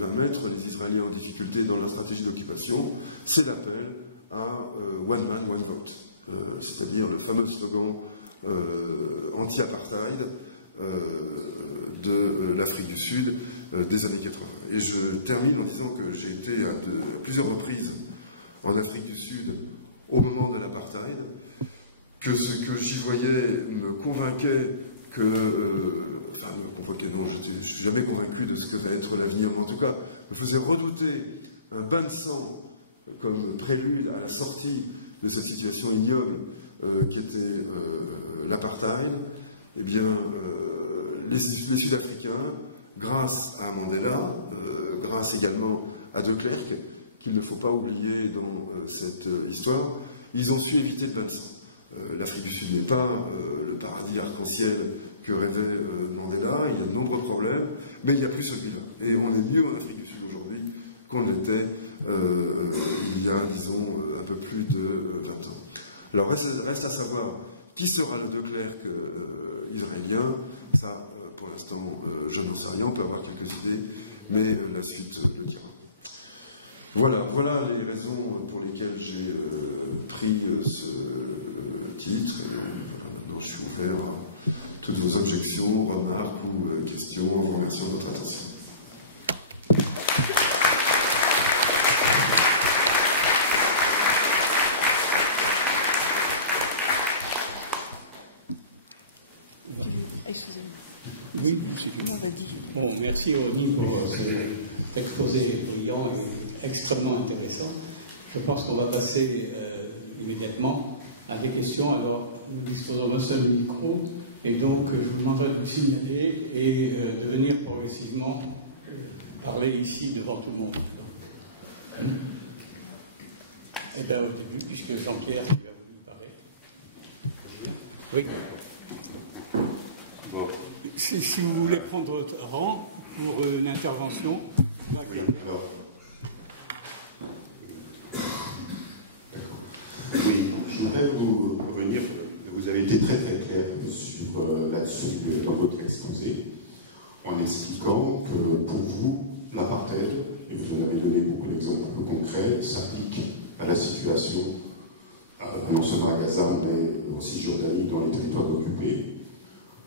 va mettre les Israéliens en difficulté dans la stratégie d'occupation, c'est l'appel à One Man, One Vote, c'est-à-dire le fameux slogan anti-apartheid de l'Afrique du Sud des années 80. Et je termine en disant que j'ai été à plusieurs reprises en Afrique du Sud au moment de l'apartheid, que ce que j'y voyais me convainquait que... non, je ne suis jamais convaincu de ce que va être l'avenir, mais en tout cas, me faisait redouter un bain de sang comme prélude à la sortie de cette situation ignoble qui était l'apartheid. Eh bien, les Sud-Africains, grâce à Mandela, grâce également à De Klerk, qu'il ne faut pas oublier dans cette histoire, ils ont su éviter le bain de sang. L'Afrique du Sud n'est pas le paradis arc-en-ciel que rêvait Mandela, il y a de nombreux problèmes, mais il n'y a plus celui-là. Et on est mieux en Afrique du Sud aujourd'hui qu'on était il y a, disons, un peu plus de 20 ans. Alors reste à savoir qui sera le De Klerk israélien. Ça, pour l'instant, je n'en sais rien, on peut avoir quelques idées, mais la suite le dira. Voilà les raisons pour lesquelles j'ai pris ce titre. Donc, je suis ouvert à toutes vos objections, remarques ou questions. En vous remerciant de votre attention. Oui, bon, merci Ronnie pour cet exposé brillant et extrêmement intéressant. Je pense qu'on va passer immédiatement à des questions. Alors, nous disposons d'un seul micro, et donc je vous demanderai de vous signaler et de venir progressivement parler ici devant tout le monde. Et bien au début, puisque Jean-Pierre va vous parler. Oui. Bon. Si vous voulez prendre votre rang pour une intervention. Oui, alors. Oui, je voudrais vous revenir. Vous avez été très très clair là-dessus dans votre exposé, en expliquant que pour vous, l'apartheid, et vous en avez donné beaucoup d'exemples un peu concrets, s'applique à la situation, non seulement à Gaza, mais aussi en Cisjordanie, dans les territoires occupés.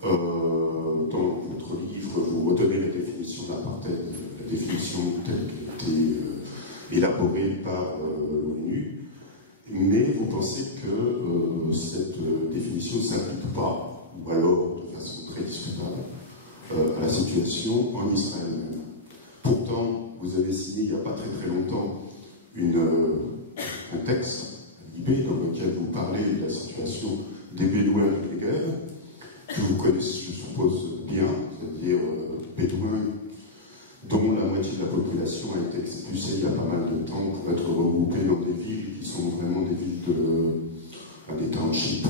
Dans votre livre, vous retenez la définition d'apartheid, la définition telle qu'elle a été élaborée par l'ONU, mais vous pensez que cette définition ne s'applique pas, ou alors de façon très discutable, à la situation en Israël même. Pourtant, vous avez signé il n'y a pas très très longtemps un texte à Libé dans lequel vous parlez de la situation des Bédouins de Negev, que vous connaissez, je suppose, bien, c'est-à-dire Bédouins dont la moitié moitié de la population a été expulsée il y a pas mal de temps pour être regroupée dans des villes qui sont vraiment des villes des townships.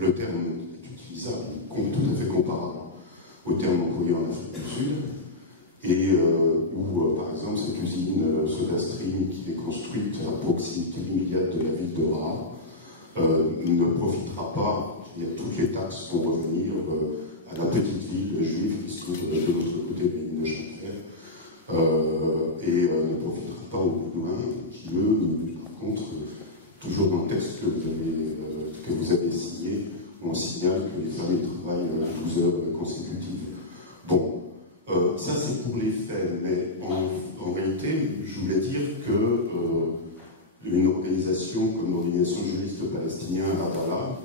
Le terme est utilisable, tout à fait comparable au terme employé en Afrique du Sud, et où, par exemple, cette usine SodaStream qui est construite à proximité immédiate de la ville de Rabat ne profitera pas, toutes les taxes vont revenir à la petite ville juive, puisque de l'autre côté de la ligne de Chanfer, et ne profitera pas aux Bouloins, qui eux, par contre, toujours dans le texte que vous avez signé, on signale que les femmes travaillent 12 heures consécutives. Bon, ça c'est pour les faits, mais en réalité, je voulais dire que une organisation comme l'Organisation juriste palestinien Abala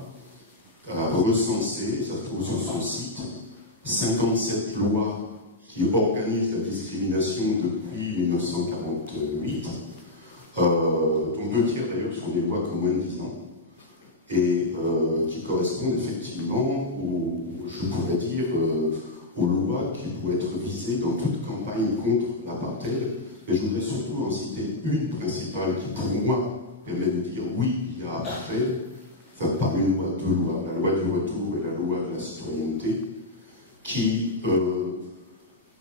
a recensé, ça se trouve sur son site, 57 lois qui organisent la discrimination depuis 1948, dont 2 tiers d'ailleurs sont des lois qui ont moins de 10 ans, et qui correspondent effectivement je pourrais dire, aux lois qui doivent être visées dans toute campagne contre l'apartheid. Mais je voudrais surtout en citer une principale qui, pour moi, permet de dire oui, il y a apartheid, enfin pas une loi, 2 lois, la loi du retour et la loi de la citoyenneté, qui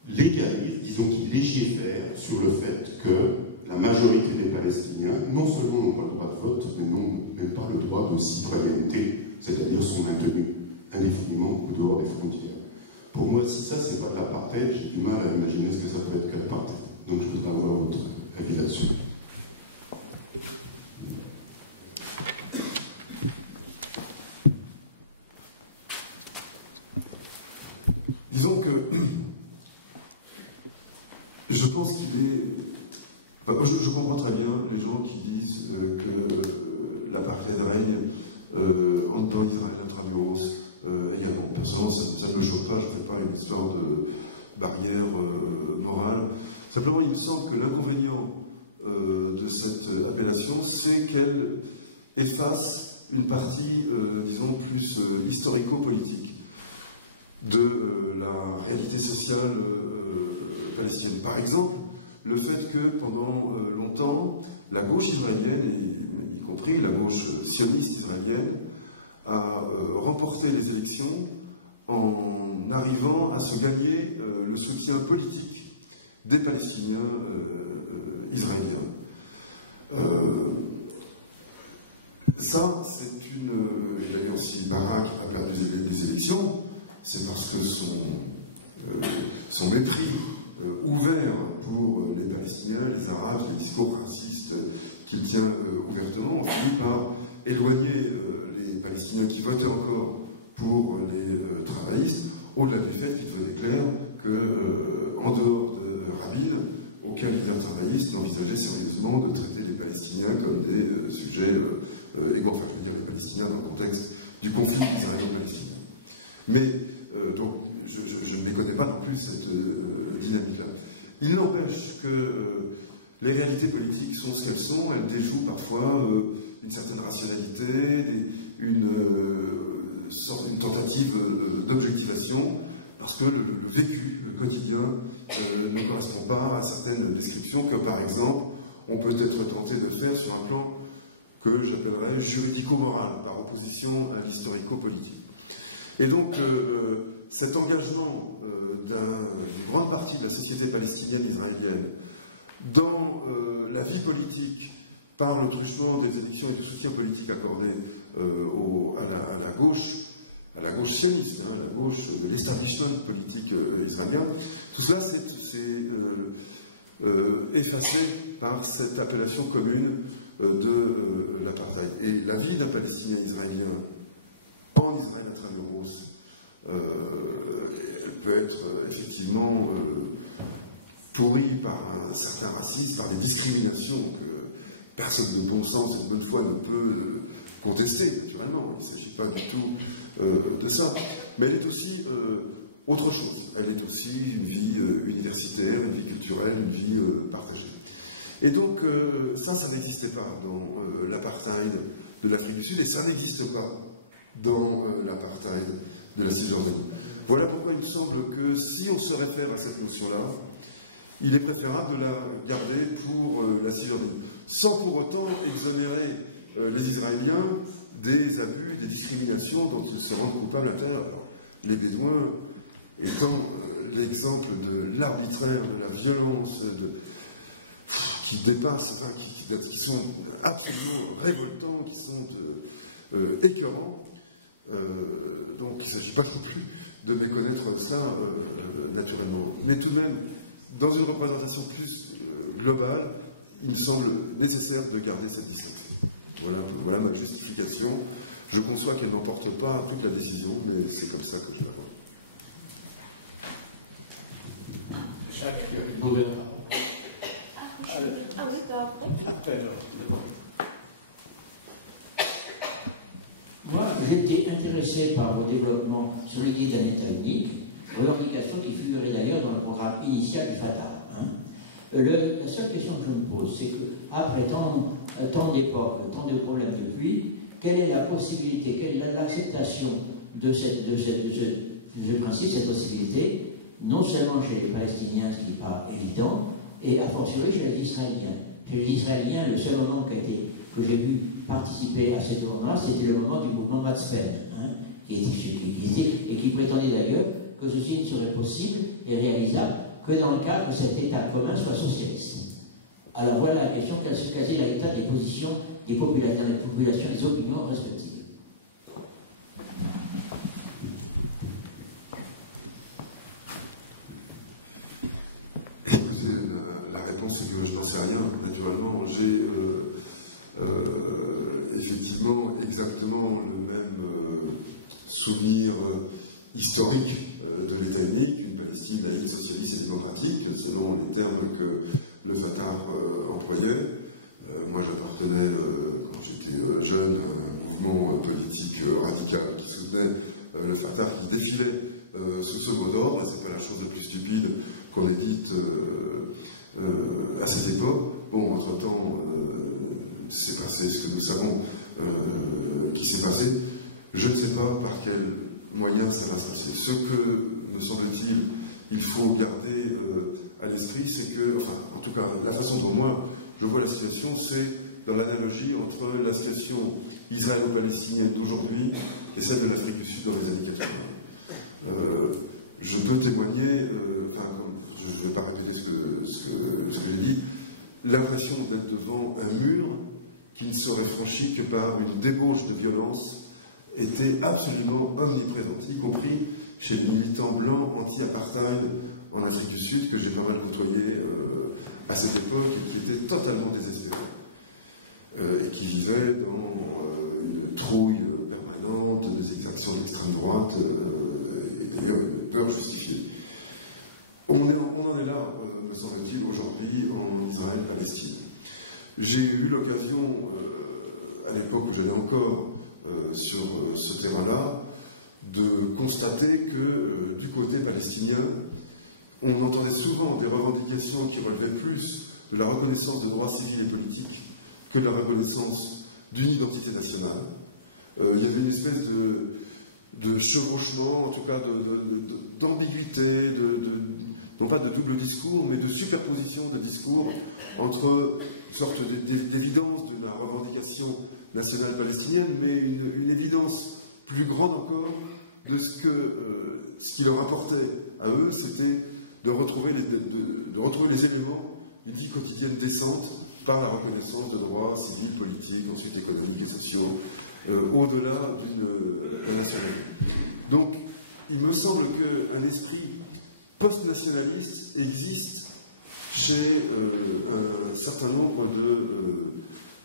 légalise, disons qui légifère sur le fait que la majorité des Palestiniens, non seulement n'ont pas le droit de vote, mais n'ont même pas le droit de citoyenneté, c'est-à-dire sont maintenus indéfiniment au dehors des frontières. Pour moi, si ça, c'est pas de l'apartheid, j'ai du mal à imaginer ce que ça peut être que l'apartheid. Donc je voudrais avoir votre avis là-dessus. Disons que je pense qu'il est... Enfin, je comprends très bien les gens qui disent que l'apartheid règne dans Israël intramuros également. Personnellement, ça ne me choque pas, je ne fais pas une histoire de barrière morale. Simplement, il me semble que l'inconvénient de cette appellation, c'est qu'elle efface une partie, disons, plus historico-politique de la réalité sociale palestinienne. Par exemple, le fait que pendant longtemps, la gauche israélienne, y compris la gauche sioniste israélienne, a remporté les élections en arrivant à se gagner le soutien politique des Palestiniens israéliens. Ça, c'est une... D'ailleurs, si Barak a perdu les élections, c'est parce que son mépris ouvert pour les Palestiniens, les Arabes, les discours racistes qu'il tient ouvertement, ont fini par éloigner les Palestiniens qui votaient encore pour les travaillistes, au-delà du fait qu'il devenait clair qu'en dehors de Rabin, aucun leader travailliste n'envisageait sérieusement de traiter les Palestiniens comme des sujets égaux, enfin, je veux dire les Palestiniens dans le contexte du conflit israélo-palestinien. Mais, donc, je ne méconnais pas non plus cette dynamique-là. Il n'empêche que les réalités politiques sont ce qu'elles sont, elles déjouent parfois une certaine rationalité, une tentative d'objectivation, parce que le vécu, le quotidien, ne correspond pas à certaines descriptions que, par exemple, on peut être tenté de faire sur un plan que j'appellerais juridico-moral, par opposition à l'historico-politique. Et donc, cet engagement d'une grande partie de la société palestinienne israélienne dans la vie politique, par le truchement des élections et du soutien politique accordé à la gauche sioniste, à la gauche de l'establishment politique israélien, tout cela c'est effacé par cette appellation commune de l'apartheid. Et la vie d'un Palestinien israélien en Israël intramuros peut être effectivement pourri par un certain racisme, par des discriminations que personne de bon sens et de bonne foi ne peut contester, naturellement. Il ne s'agit pas du tout de ça. Mais elle est aussi autre chose. Elle est aussi une vie universitaire, une vie culturelle, une vie partagée. Et donc, ça n'existait pas dans l'apartheid de l'Afrique du Sud, et ça n'existe pas dans l'apartheid de la Cisjordanie. Voilà pourquoi il me semble que si on se réfère à cette notion-là, il est préférable de la garder pour la Cisjordanie, sans pour autant exonérer les Israéliens des abus, des discriminations dont ils se rendent coupables à terre. Alors, les Bédouins étant l'exemple de l'arbitraire, de la violence, qui dépassent, enfin, qui sont absolument révoltants, qui sont écœurants. Donc il ne s'agit pas non plus de méconnaître ça naturellement. Mais tout de même, dans une représentation plus globale, il me semble nécessaire de garder cette distinction. Voilà ma justification. Je conçois qu'elle n'emporte pas toute la décision, mais c'est comme ça que je la vois. Chaque bonheur. Ah oui, après. Moi, j'étais intéressé par vos développements sur l'idée d'un État unique, revendication qui figurait d'ailleurs dans le programme initial du Fatah. La seule question que je me pose, c'est qu'après tant d'époques, tant de problèmes depuis, quelle est la possibilité, quelle est l'acceptation de ce principe, cette possibilité, non seulement chez les Palestiniens, ce qui n'est pas évident, et a fortiori chez les Israéliens. Chez les Israéliens, le seul moment que j'ai vu participer à ce moment-là, c'était le moment du mouvement Matzpen, qui existait et qui prétendait d'ailleurs que ceci ne serait possible et réalisable que dans le cadre que cet État commun soit socialiste. Alors voilà la question, quel est l'état des positions des populations, des opinions respectives. La réponse est que je n'en sais rien, naturellement. J'ai effectivement exactement le même souvenir historique de l'État unique, une Palestine laïque, socialiste et démocratique, selon les termes que le Fatah employait. Moi, j'appartenais, quand j'étais jeune, à un mouvement politique radical qui soutenait le Fatah, qui défilait sous ce mot d'ordre, et c'est pas la chose la plus stupide qu'on ait dite à cette époque. Bon, entre-temps, c'est passé ce que nous savons qui s'est passé. Je ne sais pas par quel moyen ça va se passer. Ce que, me semble-t-il, il faut garder à l'esprit, c'est que, enfin, en tout cas, la façon dont moi je vois la situation, c'est dans l'analogie entre la situation israélo-palestinienne d'aujourd'hui et celle de l'Afrique du Sud dans les années 80. Je peux témoigner, je ne vais pas répéter ce que j'ai dit, l'impression d'être devant un mur qui ne serait franchi que par une débauche de violence était absolument omniprésente, y compris chez les militants blancs anti-apartheid en Afrique du Sud, que j'ai pas mal côtoyé à cette époque et qui étaient totalement désespérés et qui vivaient dans une trouille permanente, des exactions d'extrême droite et d'ailleurs une peur justifiée. On en est là, me semble-t-il, aujourd'hui en Israël-Palestine. J'ai eu l'occasion, à l'époque où j'allais encore sur ce terrain-là, de constater que du côté palestinien, on entendait souvent des revendications qui relevaient plus de la reconnaissance de droits civils et politiques que de la reconnaissance d'une identité nationale. Il y avait une espèce de chevauchement, en tout cas d'ambiguïté, non pas de double discours, mais de superposition de discours entre une sorte d'évidence de la revendication nationale palestinienne, mais une évidence plus grande encore de ce qui leur importait à eux, c'était de retrouver les éléments d'une vie quotidienne décente par la reconnaissance de droits civils, politiques, ensuite économiques et sociaux, au-delà d'une nationalité. Donc, il me semble qu'un esprit post-nationaliste existe chez un certain nombre de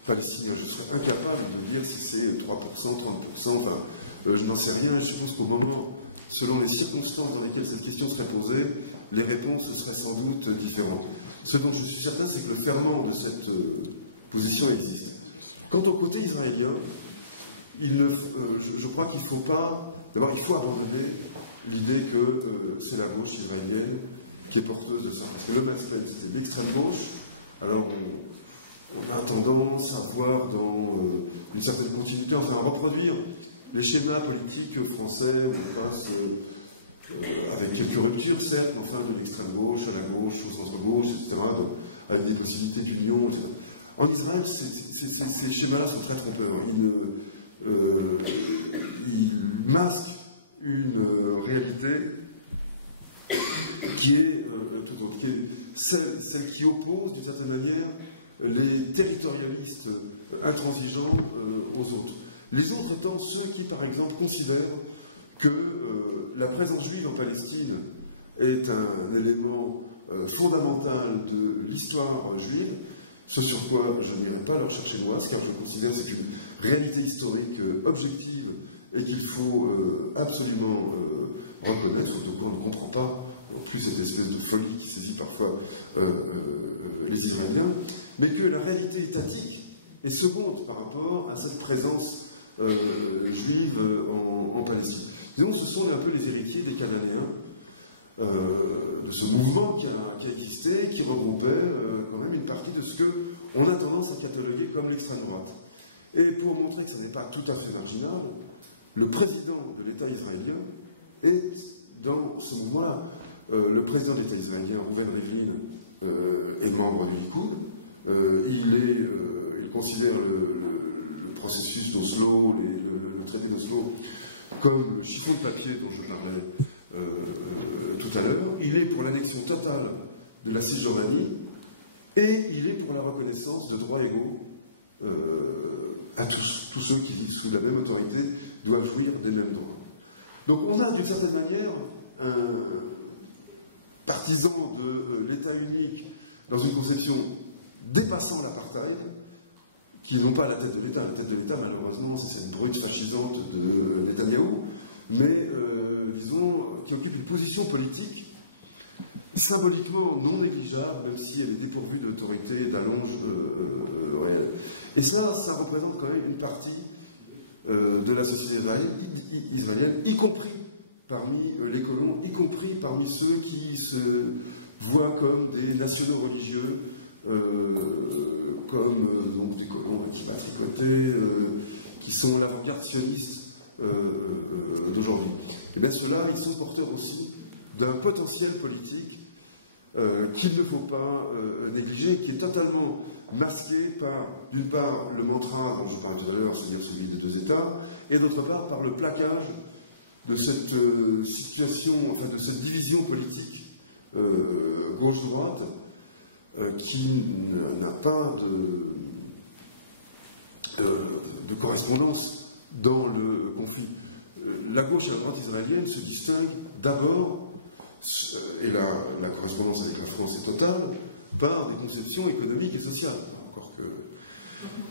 Palestiniens. Je serais incapable de dire si c'est 3%, 30%, enfin, je n'en sais rien. Je pense qu'au moment, selon les circonstances dans lesquelles cette question serait posée, les réponses seraient sans doute différentes. Ce dont je suis certain, c'est que le ferment de cette position existe. Quant au côté israélien, je crois qu'il ne faut pas... D'abord, il faut abandonner l'idée que c'est la gauche israélienne qui est porteuse de ça. Parce que le Matzpen, c'est l'extrême gauche. Alors, on a tendance à voir dans une certaine continuité, enfin à reproduire les schémas politiques français, on passe avec quelques ruptures, certes, mais enfin de l'extrême gauche à la gauche, au centre-gauche, avec des possibilités d'union. En Israël, ces schémas-là sont très trompeurs. Ils masquent une réalité qui est tout autre, qui est celle qui oppose d'une certaine manière les territorialistes intransigeants aux autres. Les autres étant ceux qui, par exemple, considèrent que la présence juive en Palestine est un élément fondamental de l'histoire juive, ce sur quoi je n'irai pas leur chercher chinoise, car je considère que c'est une réalité historique objective et qu'il faut absolument reconnaître, surtout qu'on ne comprend pas non plus cette espèce de folie qui saisit parfois les Israéliens, mais que la réalité étatique est seconde par rapport à cette présence juive en Palestine. Disons, ce sont un peu les héritiers des Cananéens, de ce mouvement qui a existé, qui regroupait quand même une partie de ce qu'on a tendance à cataloguer comme l'extrême droite. Et pour montrer que ce n'est pas tout à fait marginal, le président de l'État israélien est dans ce mouvement-là. Le président de l'État israélien, Reuven Rivlin, est membre du Likoud. Il considère le processus d'Oslo, le traité d'Oslo, comme le chiffon de papier dont je parlais tout à l'heure. Il est pour l'annexion totale de la Cisjordanie et il est pour la reconnaissance de droits égaux à tous ceux qui, sous la même autorité, doivent jouir des mêmes droits. Donc on a d'une certaine manière un partisan de l'État unique dans une conception dépassant l'apartheid, qui n'ont pas la tête de l'État. La tête de l'État, malheureusement, c'est cette brute fascisante de Netanyahou, mais disons, qui occupe une position politique symboliquement non négligeable, même si elle est dépourvue d'autorité, d'allonge réelle. Et ça représente quand même une partie de la société israélienne, y compris parmi les colons, y compris parmi ceux qui se voient comme des nationaux religieux, comme donc des colons qui va tricoter, qui sont l'avant-garde sioniste d'aujourd'hui. Et bien ceux-là, ils sont porteurs aussi d'un potentiel politique qu'il ne faut pas négliger, qui est totalement masqué par, d'une part, le mantra dont je parlais tout à l'heure, c'est-à-dire celui des deux États, et d'autre part, par le plaquage de cette situation, enfin de cette division politique gauche-droite, qui n'a pas de correspondance dans le conflit. La gauche et la droite israélienne se distinguent d'abord, et la correspondance avec la France est totale, par des conceptions économiques et sociales. Encore que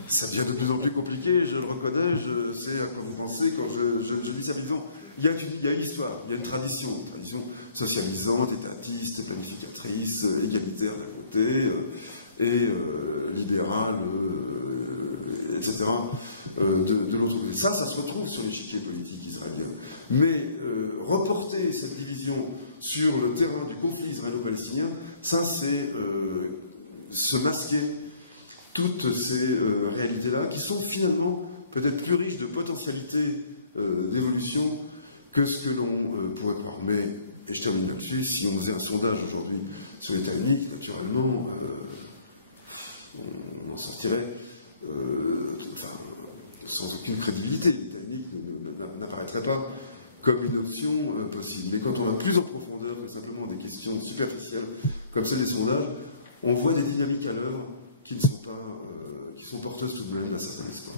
ça devient de plus en plus compliqué, je le reconnais, je sais à quoi vous pensez quand je dis ça. Il y a une histoire, il y a une tradition socialisante, étatiste, planificatrice, égalitaire d'un côté, et libérale, etc., de l'autre côté. Ça se retrouve sur l'échiquier politique israélien. Mais reporter cette division sur le terrain du conflit israélo-palestinien, ça c'est se masquer toutes ces réalités-là, qui sont finalement peut-être plus riches de potentialités d'évolution que ce que l'on pourrait croire. Mais, et je termine là-dessus, si on faisait un sondage aujourd'hui sur l'État unique, naturellement, on en sortirait sans aucune crédibilité. L'État unique n'apparaîtrait pas comme une option possible. Mais quand on va plus en profondeur que simplement des questions superficielles comme celles des sondages, on voit des dynamiques à l'œuvre qui ne sont pas, qui sont porteuses tout de même d'un certain espoir.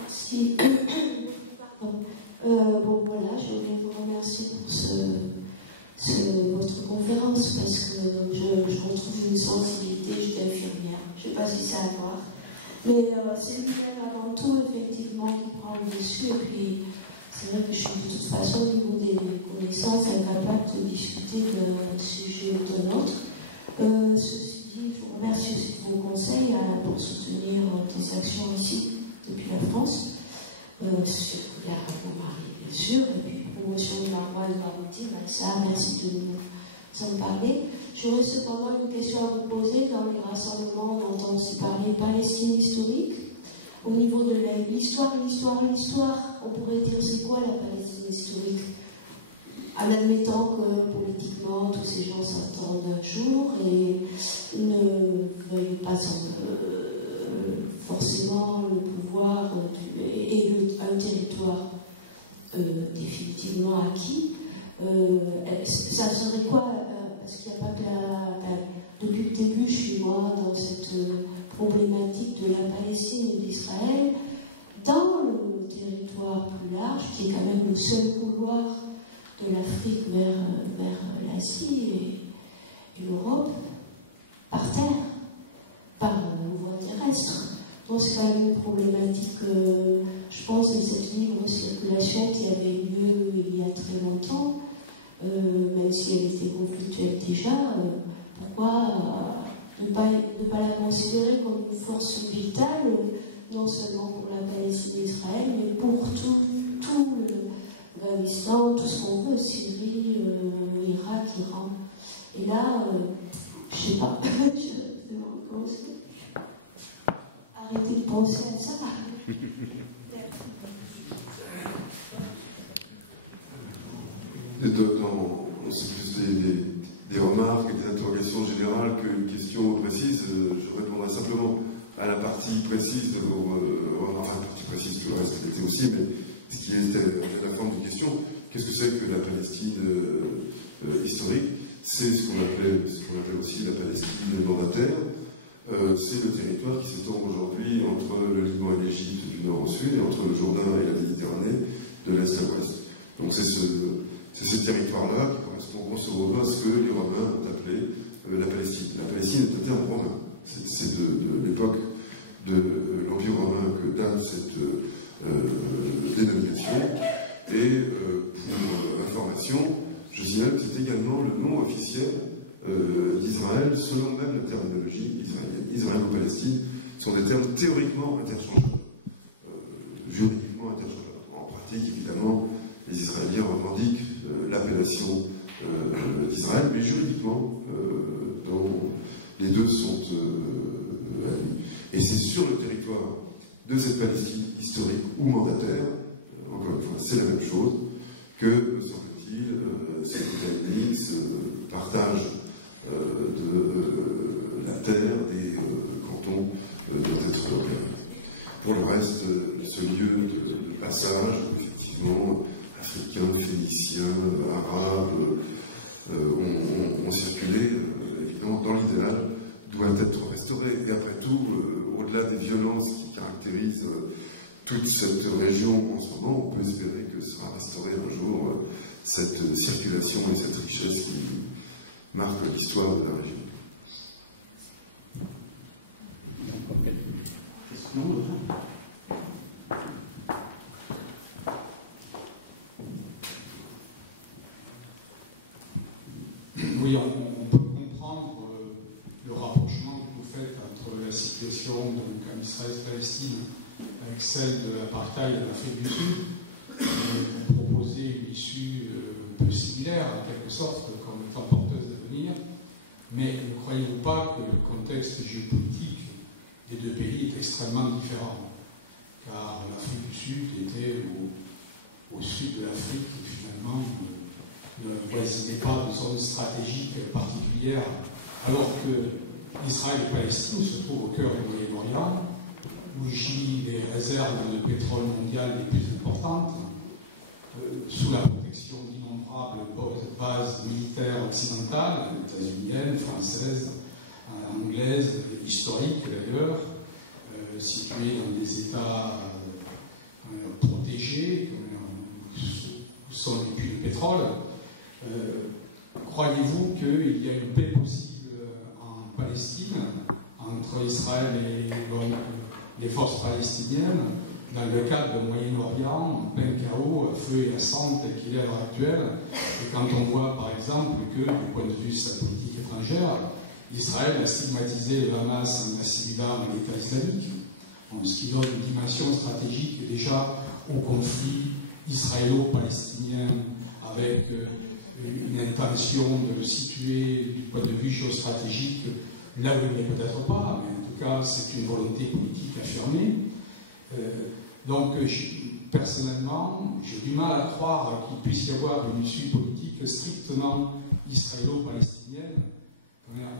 Merci. Pardon. Bon, voilà, je voulais vous remercier pour votre conférence parce que je retrouve une sensibilité, je suis infirmière. Je ne sais pas si ça a à voir. Mais c'est l'humain avant tout, effectivement, qui prend le dessus. Et puis, c'est vrai que je suis de toute façon, au niveau des connaissances, incapable de discuter d'un sujet ou d'un autre. Ceci dit, je vous remercie aussi de vos conseils pour soutenir des actions ici, depuis la France. Surtout la Radio Marie, bien sûr, et puis promotion de la voile maritime, ça, merci de nous en parler. J'aurais cependant une question à vous poser. Dans les rassemblements, on entend aussi parler Palestine historique. Au niveau de l'histoire, on pourrait dire c'est quoi la Palestine historique? En admettant que politiquement tous ces gens s'attendent un jour et ne veuillent pas forcément le pouvoir et un territoire définitivement acquis, ça serait quoi? Parce qu'il n'y a pas que depuis le début, je suis moi dans cette problématique de la Palestine et d'Israël, dans le territoire plus large, qui est quand même le seul couloir de l'Afrique vers l'Asie et l'Europe, par terre, par voie terrestre. Donc c'est quand même une problématique, je pense, de cette libre circulation qui avait lieu il y a très longtemps, même si elle était conflictuelle déjà. Pourquoi ne pas la considérer comme une force vitale, non seulement pour la Palestine et Israël, mais pour tout l'Afghanistan, tout ce qu'on veut, Syrie, Irak, Iran. Et là, je sais pas, je me demande comment c'est. Arrêtez de penser à ça. C'est plus des remarques, des interrogations générales qu'une question précise. Je répondrai simplement à la partie précise de vos remarques, enfin, la partie précise, tout le reste était aussi, mais ce qui était la forme de question. Qu'est-ce que c'est que la Palestine historique? C'est ce qu'on appelle aussi la Palestine mandataire. C'est le territoire qui s'étend aujourd'hui entre le Liban et l'Égypte du nord au sud, et entre le Jourdain et la Méditerranée de l'est à l'ouest. Donc c'est ce territoire-là qui correspond grosso modo à ce que les Romains ont appelé la Palestine. La Palestine est un terme romain. C'est de l'époque de l'Empire romain que date cette dénomination. Et pour information, je signale que c'est également le nom officiel d'Israël, selon même la terminologie israélienne. Israël ou Palestine sont des termes théoriquement interchangeables, juridiquement interchangeables. En pratique, évidemment, les Israéliens revendiquent l'appellation d'Israël, mais juridiquement, les deux sont admis. Et c'est sur le territoire de cette Palestine historique ou mandataire, encore une fois, c'est la même chose, que, me semble-t-il, ces États-Unis, ce partage de la terre, des cantons, doit être opéré. Pour le reste, ce lieu de passage, effectivement, africains, phéniciens, arabes, ont circulé, évidemment, dans l'idéal, doit être restauré. Et après tout, au-delà des violences qui caractérisent toute cette région en ce moment, on peut espérer que sera restaurée un jour cette circulation et cette richesse qui marque l'histoire de la région. Oui, on peut comprendre le rapprochement que vous faites entre la situation en Israël-Palestine avec celle de l'apartheid de l'Afrique du Sud. Vous proposez une issue un peu similaire, en quelque sorte, comme étant porteuse d'avenir, mais ne croyez-vous pas que le contexte géopolitique des deux pays est extrêmement différent? Car l'Afrique du Sud était au sud de l'Afrique et finalement ne voisinait pas de zone stratégique particulière, alors que Israël et Palestine se trouvent au cœur du Moyen-Orient, où gît les réserves de pétrole mondiales les plus importantes, sous la protection d'innombrables bases militaires occidentales, états-uniennes, françaises, anglaises, historiques d'ailleurs, situées dans des États protégés, où sont les puits de pétrole. Croyez-vous qu'il y a une paix possible en Palestine entre Israël et les forces palestiniennes dans le cadre d'un Moyen-Orient en plein chaos, à feu et à sang tel qu'il est à l'heure actuelle? Et quand on voit par exemple que du point de vue de sa politique étrangère, Israël a stigmatisé le Hamas en l'assimilant à l'État islamique, ce qui donne une dimension stratégique déjà au conflit israélo-palestinien, avec une intention de le situer du point de vue géostratégique là où il n'est peut-être pas, mais en tout cas c'est une volonté politique affirmée. Donc personnellement, j'ai du mal à croire qu'il puisse y avoir une issue politique strictement israélo-palestinienne,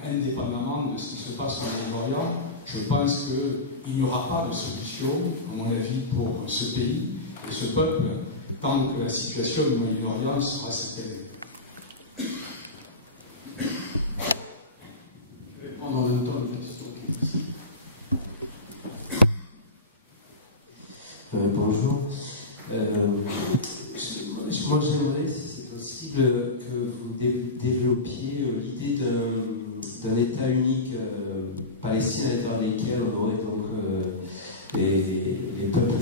indépendamment de ce qui se passe au Moyen-Orient. Je pense qu'il n'y aura pas de solution, à mon avis, pour ce pays et ce peuple, tant que la situation du Moyen-Orient sera ce qu'elle est. Je vais prendre en même temps une question. Bonjour. Moi, j'aimerais, si c'est possible, que vous développiez l'idée d'un État unique palestinien à l'intérieur desquels on aurait donc les peuples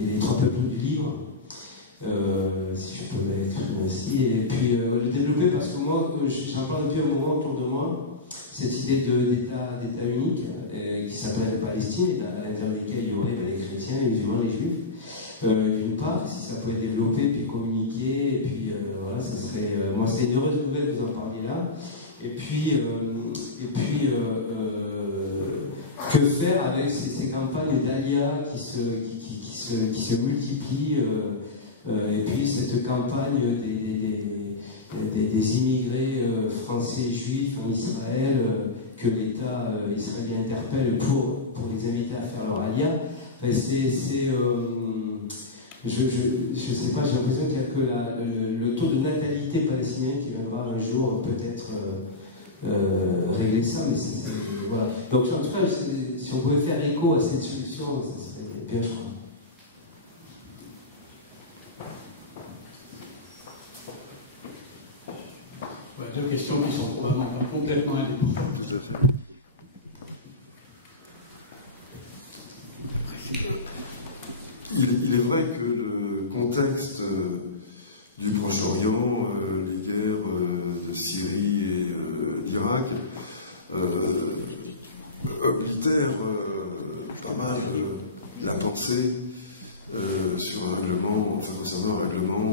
les trois peuples du livre, si je peux m'exprimer ainsi, et puis le développer parce que moi, j'en parle depuis un moment autour de moi, cette idée d'État unique qui s'appelle la Palestine, à l'intérieur desquels il y aurait les chrétiens, les musulmans, les juifs. D'une part, si ça pouvait développer, puis communiquer, et puis voilà, ça serait. Moi, c'est une heureuse nouvelle que vous en parliez là. Et puis que faire avec ces campagnes d'Alia qui se multiplient, et puis cette campagne des immigrés français juifs en Israël que l'État israélien interpelle pour les inviter à faire leur Alia. Je sais pas, j'ai l'impression qu'il y a que le taux de natalité palestinien qui viendra un jour peut-être régler ça, mais voilà. Donc en tout cas, si on pouvait faire écho à cette solution, ça serait bien, je crois. Ouais, deux questions qui sont probablement complètement indépendantes. Il est vrai que le contexte du Proche-Orient, les guerres de Syrie et d'Irak, oblitèrent pas mal la pensée sur un règlement, enfin concernant un règlement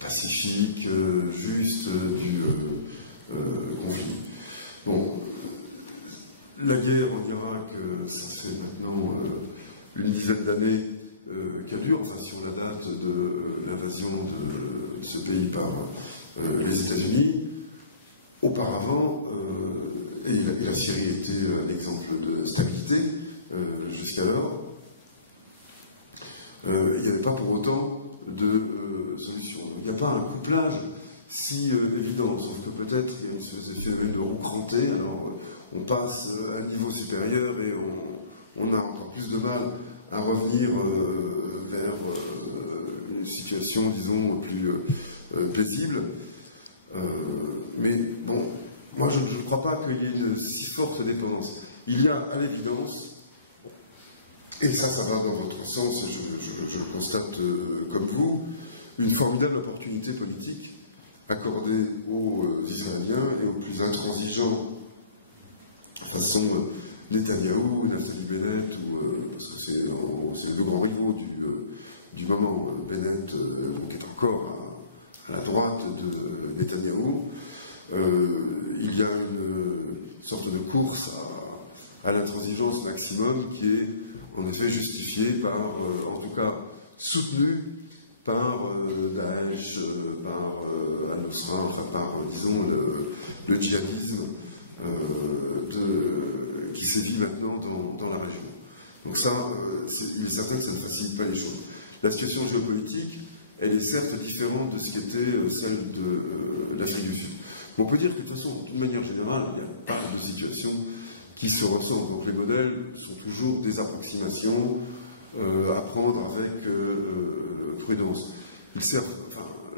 pacifique, juste du conflit. Bon, la guerre en Irak, ça fait maintenant une dizaine d'années qu'elle dure, enfin sur la date de l'invasion de ce pays par les États-Unis. Auparavant, et la Syrie était un exemple de stabilité jusqu'alors, il n'y avait pas pour autant de solution. Il n'y a pas un couplage si évident, sauf que peut-être il y a ce phénomène de roue crantée, alors on passe à un niveau supérieur et on a encore plus de mal à revenir vers une situation, disons, plus paisible. Mais bon, moi je ne crois pas qu'il y ait une si forte dépendance. Il y a à l'évidence, et ça va dans votre sens, je le constate comme vous, une formidable opportunité politique accordée aux Israéliens et aux plus intransigeants, façon Netanyahou, Naftali Bennett, c'est le grand rivaux du moment, Bennett, qui est encore à la droite de Netanyahou. Il y a une sorte de course à l'intransigeance maximum qui est en effet justifiée par, en tout cas soutenue par Daesh, par Al-Nusra, enfin par, disons, le djihadisme qui sévit maintenant dans la région. Donc ça, il est certain que ça ne facilite pas les choses. La situation géopolitique, elle est certes différente de ce qu'était celle de l'Afrique du Sud. Mais on peut dire que de toute façon, d'une manière générale, il n'y a pas de situation qui se ressemble. Donc les modèles sont toujours des approximations à prendre avec prudence.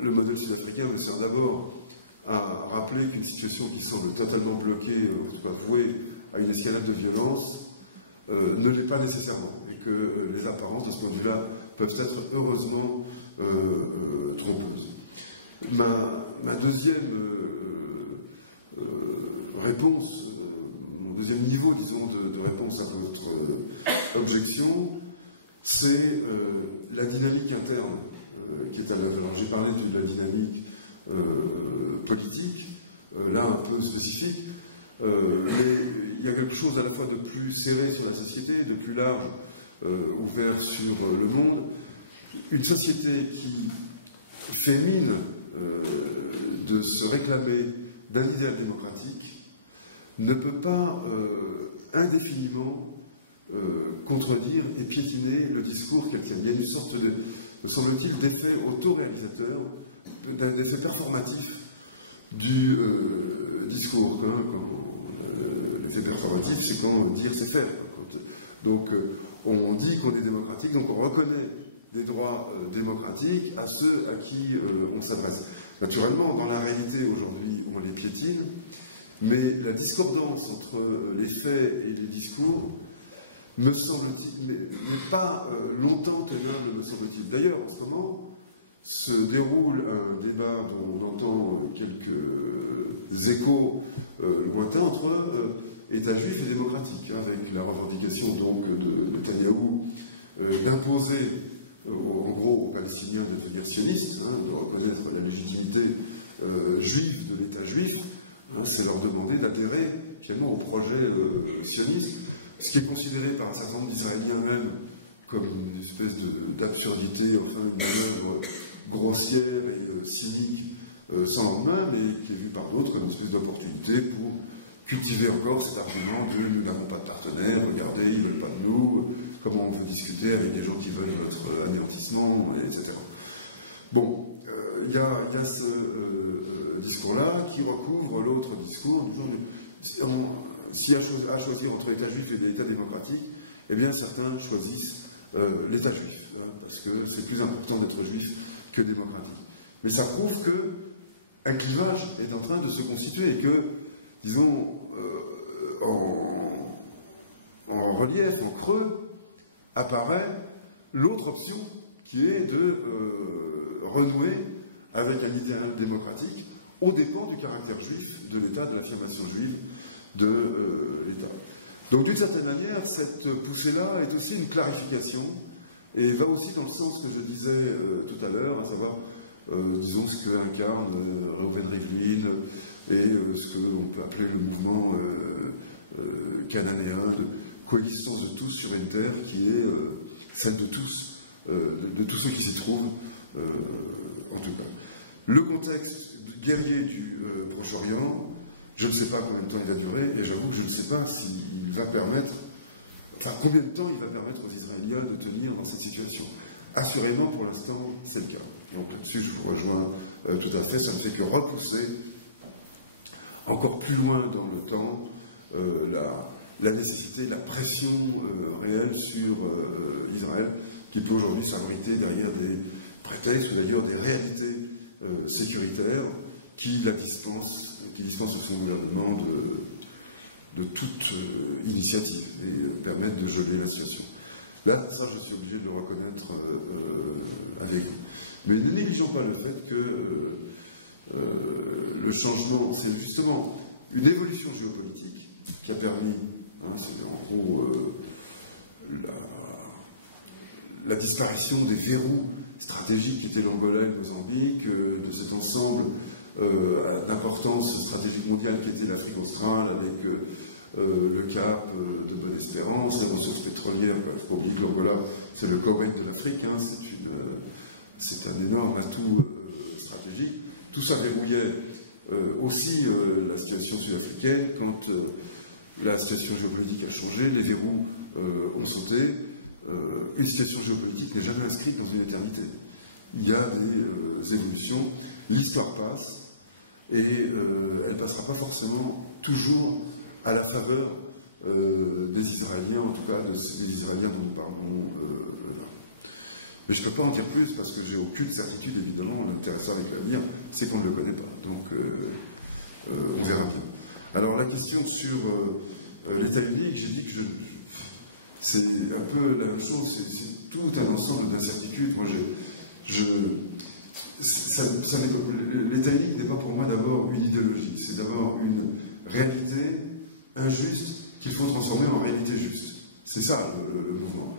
Le modèle sud-africain me sert d'abord à rappeler qu'une situation qui semble totalement bloquée, en tout cas vouée à une escalade de violence, ne l'est pas nécessairement, et que les apparences de ce point de vue-là peuvent être heureusement trompeuses. Ma deuxième réponse, mon deuxième niveau, disons, de réponse à votre objection, c'est la dynamique interne qui est à l'œuvre. Alors j'ai parlé de la dynamique politique, là un peu spécifique, mais il y a quelque chose à la fois de plus serré sur la société, de plus large ouvert sur le monde, une société qui fait mine de se réclamer d'un idéal démocratique ne peut pas indéfiniment contredire et piétiner le discours qu'elle tient. Il y a une sorte de, me semble-t-il, d'effet autoréalisateur, d'un effet performatif du discours. L'effet performatif, c'est quand dire c'est faire. Donc on dit qu'on est démocratique, donc on reconnaît des droits démocratiques à ceux à qui on s'adresse. Naturellement, dans la réalité aujourd'hui, on les piétine, mais la discordance entre les faits et les discours me semble-t-il, n'est pas longtemps tenable, me semble-t-il. D'ailleurs, en ce moment, se déroule un débat dont on entend quelques échos lointains entre État juif et démocratique, avec la revendication donc de Netanyahou d'imposer en gros aux Palestiniens de devenir sionistes, de reconnaître la légitimité juive de l'État juif, c'est leur demander d'adhérer finalement au projet sioniste, ce qui est considéré par un certain nombre d'Israéliens même comme une espèce d'absurdité, enfin une manœuvre grossière et cynique sans lendemain, mais qui est vue par d'autres comme une espèce d'opportunité pour cultiver encore cet argument de nous n'avons pas de partenaires, regardez, ils ne veulent pas de nous, comment on peut discuter avec des gens qui veulent notre anéantissement, etc. Bon, il y a ce discours-là qui recouvre l'autre discours du genre s'il y a à choisir entre l'État juif et l'État démocratique, eh bien certains choisissent l'État juif, parce que c'est plus important d'être juif que démocratique. Mais ça prouve qu'un clivage est en train de se constituer et que, disons, en relief, en creux, apparaît l'autre option qui est de renouer avec un idéal démocratique au dépens du caractère juif de l'État, de l'affirmation juive de l'État. Donc d'une certaine manière, cette poussée-là est aussi une clarification et va aussi dans le sens que je disais tout à l'heure, à savoir, disons, ce que incarne Reuven Rivlin et ce qu'on peut appeler le mouvement cananéen de coexistence de tous sur une terre qui est celle de tous, de tous ceux qui s'y trouvent, en tout cas. Le contexte guerrier du Proche-Orient, je ne sais pas combien de temps il va durer, et j'avoue que je ne sais pas s'il va permettre, enfin combien de temps il va permettre aux Israéliens de tenir dans cette situation. Assurément, pour l'instant, c'est le cas. Donc là-dessus, je vous rejoins tout à fait, ça ne fait que repousser encore plus loin dans le temps la nécessité, la pression réelle sur Israël, qui peut aujourd'hui s'abriter derrière des prétextes ou d'ailleurs des réalités sécuritaires qui dispensent son gouvernement de toute initiative et permettent de geler la situation. Là, ça, je suis obligé de le reconnaître avec vous. Mais ne négligeons pas le fait que le changement, c'est justement une évolution géopolitique qui a permis, c'est en gros la disparition des verrous stratégiques qui étaient l'Angola et le Mozambique, de cet ensemble d'importance stratégique mondiale qui était l'Afrique australe avec le Cap de Bonne-Espérance, la ressource pétrolière, il ne faut pas oublier que l'Angola, c'est le Koweït de l'Afrique, c'est un énorme atout stratégique. Tout ça verrouillait aussi la situation sud-africaine. Quand la situation géopolitique a changé, les verrous ont sauté. Une situation géopolitique n'est jamais inscrite dans une éternité. Il y a des évolutions, l'histoire passe, et elle ne passera pas forcément toujours à la faveur des Israéliens, en tout cas des Israéliens dont nous parlons là. Mais je ne peux pas en dire plus parce que j'ai aucune certitude, évidemment, l'intéressant avec l'avenir, c'est qu'on ne le connaît pas. Donc on verra bien. Alors la question sur l'État unique, j'ai dit que c'est un peu la même chose, c'est tout un ensemble d'incertitudes. Moi, l'État unique n'est pas pour moi d'abord une idéologie, c'est d'abord une réalité injuste qu'il faut transformer en réalité juste. C'est ça le mouvement.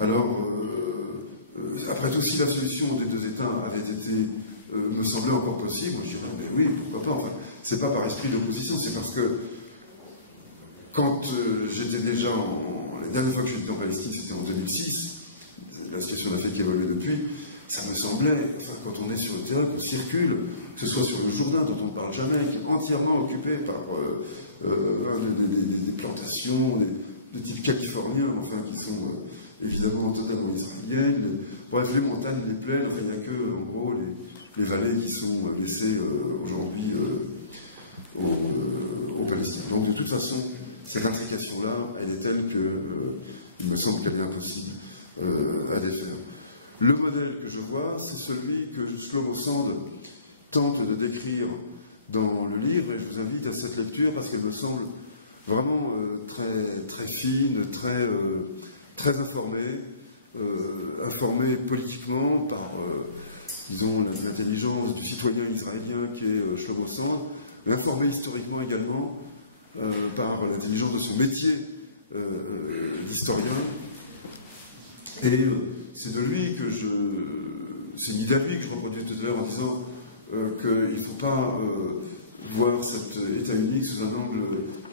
Alors, après tout, si la solution des deux États avait été, me semblait encore possible, je dirais, mais oui, pourquoi pas. Enfin, c'est pas par esprit d'opposition, c'est parce que quand j'étais déjà la dernière fois que j'étais en Palestine, c'était en 2006, la situation n'a fait qu'évoluer depuis, ça me semblait, enfin, quand on est sur le terrain, qu'on circule, que ce soit sur le Jourdain, dont on ne parle jamais, qui est entièrement occupé par des plantations, des types californiens, enfin, qui sont évidemment totalement israéliennes. Bref, les montagnes, les plaines, enfin, il n'y a que, en gros, les vallées qui sont laissées aujourd'hui aux Palestiniens. Donc, de toute façon, cette intrication-là, elle est telle qu'il me semble qu'elle est impossible à défaire. Le modèle que je vois, c'est celui que Shlomo Sand tente de décrire dans le livre, et je vous invite à cette lecture parce qu'elle me semble vraiment très fine, très informée, informée politiquement par, disons, l'intelligence du citoyen israélien qui est Shlomo Sand, mais informée historiquement également par l'intelligence de son métier d'historien. Et c'est de lui que c'est une idée à lui que je reproduis tout à l'heure en disant qu'il ne faut pas voir cet État unique sous un angle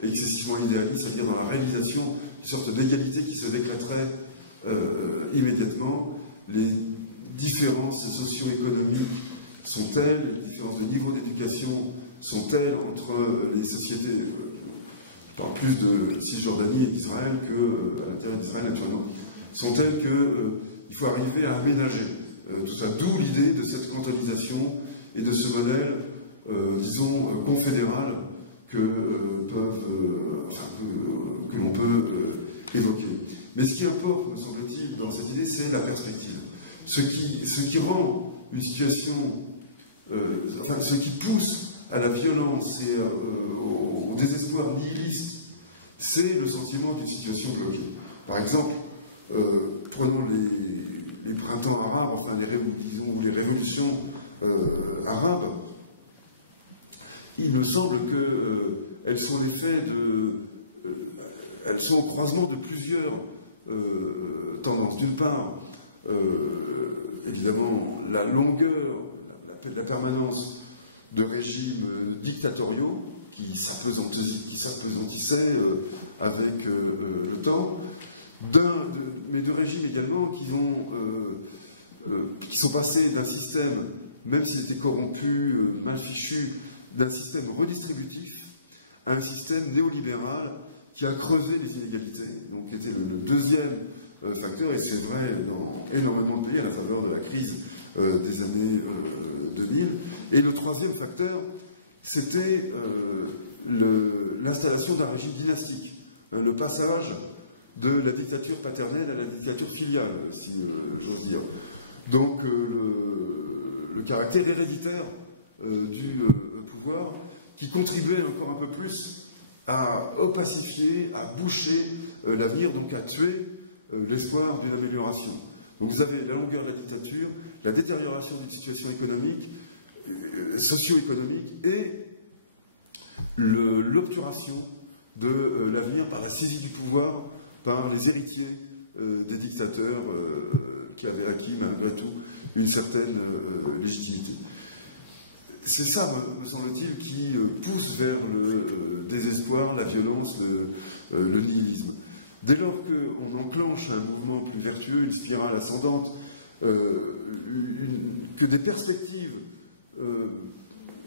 excessivement idéaliste, c'est-à-dire dans la réalisation d'une sorte d'égalité qui se déclaterait immédiatement. Les différences socio-économiques sont telles, les différences de niveau d'éducation sont telles entre les sociétés, je parle plus de Cisjordanie et d'Israël qu'à l'intérieur d'Israël actuellement, sont telles qu'il faut arriver à aménager tout ça. D'où l'idée de cette cantonisation et de ce modèle, disons, confédéral que l'on peut évoquer. Mais ce qui importe, me semble-t-il, dans cette idée, c'est la perspective. Ce qui rend une situation, ce qui pousse à la violence et au désespoir nihiliste, c'est le sentiment d'une situation bloquée. Par exemple, prenons les printemps arabes, enfin les révolutions arabes, il me semble qu'elles sont l'effet elles sont au croisement de plusieurs tendances. D'une part, évidemment, la longueur, la permanence de régimes dictatoriaux qui s'appesantissaient avec le temps, mais de régimes également qui sont passés d'un système, même s'il était corrompu, mal fichu, d'un système redistributif à un système néolibéral qui a creusé les inégalités, donc qui était le deuxième facteur, et c'est vrai dans énormément de pays à la faveur de la crise des années 2000. Et le troisième facteur, c'était l'installation d'un régime dynastique, le passage de la dictature paternelle à la dictature filiale, si j'ose dire. Donc le caractère héréditaire du pouvoir qui contribuait encore un peu plus à opacifier, à boucher l'avenir, donc à tuer l'espoir d'une amélioration. Donc vous avez la longueur de la dictature, la détérioration d'une situation économique, socio-économique et l'obturation de l'avenir par la saisie du pouvoir par les héritiers des dictateurs qui avaient acquis, malgré tout, une certaine légitimité. C'est ça, me semble-t-il, qui pousse vers le désespoir, la violence, le nihilisme. Dès lors qu'on enclenche un mouvement plus vertueux, une spirale ascendante, que des perspectives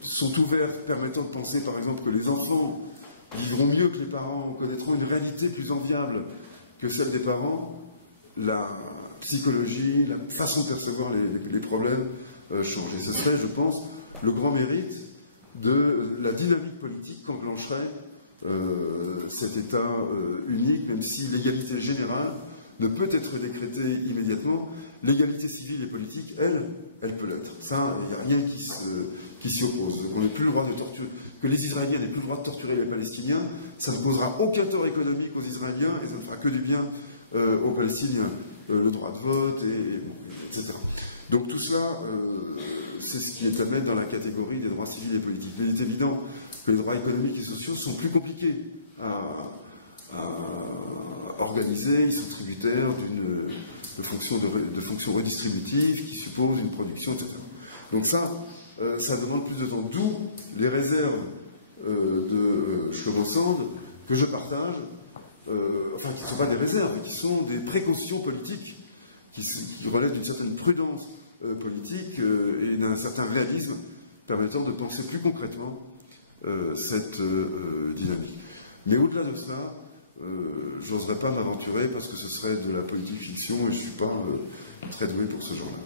sont ouvertes permettant de penser, par exemple, que les enfants vivront mieux que les parents, connaîtront une réalité plus enviable que celle des parents, la psychologie, la façon de percevoir les problèmes change. Et ce serait, je pense, le grand mérite de la dynamique politique qu'enclencherait cet État unique, même si l'égalité générale ne peut être décrétée immédiatement. L'égalité civile et politique, elle peut l'être. Ça, il n'y a rien qui s'y oppose. On n'a plus le droit de torturer, que les Israéliens n'aient plus le droit de torturer les Palestiniens, ça ne posera aucun tort économique aux Israéliens et ça ne fera que du bien aux Palestiniens. Le droit de vote, etc. Donc tout cela, c'est ce qui est à mettre dans la catégorie des droits civils et politiques. Mais il est évident que les droits économiques et sociaux sont plus compliqués à organiser, ils sont tributaires de fonctions redistributives qui supposent une production, etc. Donc ça demande plus de temps. D'où les réserves de Shlomo Sand que je partage, enfin qui ne sont pas des réserves, qui sont des précautions politiques, qui relèvent d'une certaine prudence politique et d'un certain réalisme permettant de penser plus concrètement cette dynamique. Mais au-delà de ça, je n'oserais pas m'aventurer parce que ce serait de la politique fiction et je ne suis pas très doué pour ce genre-là.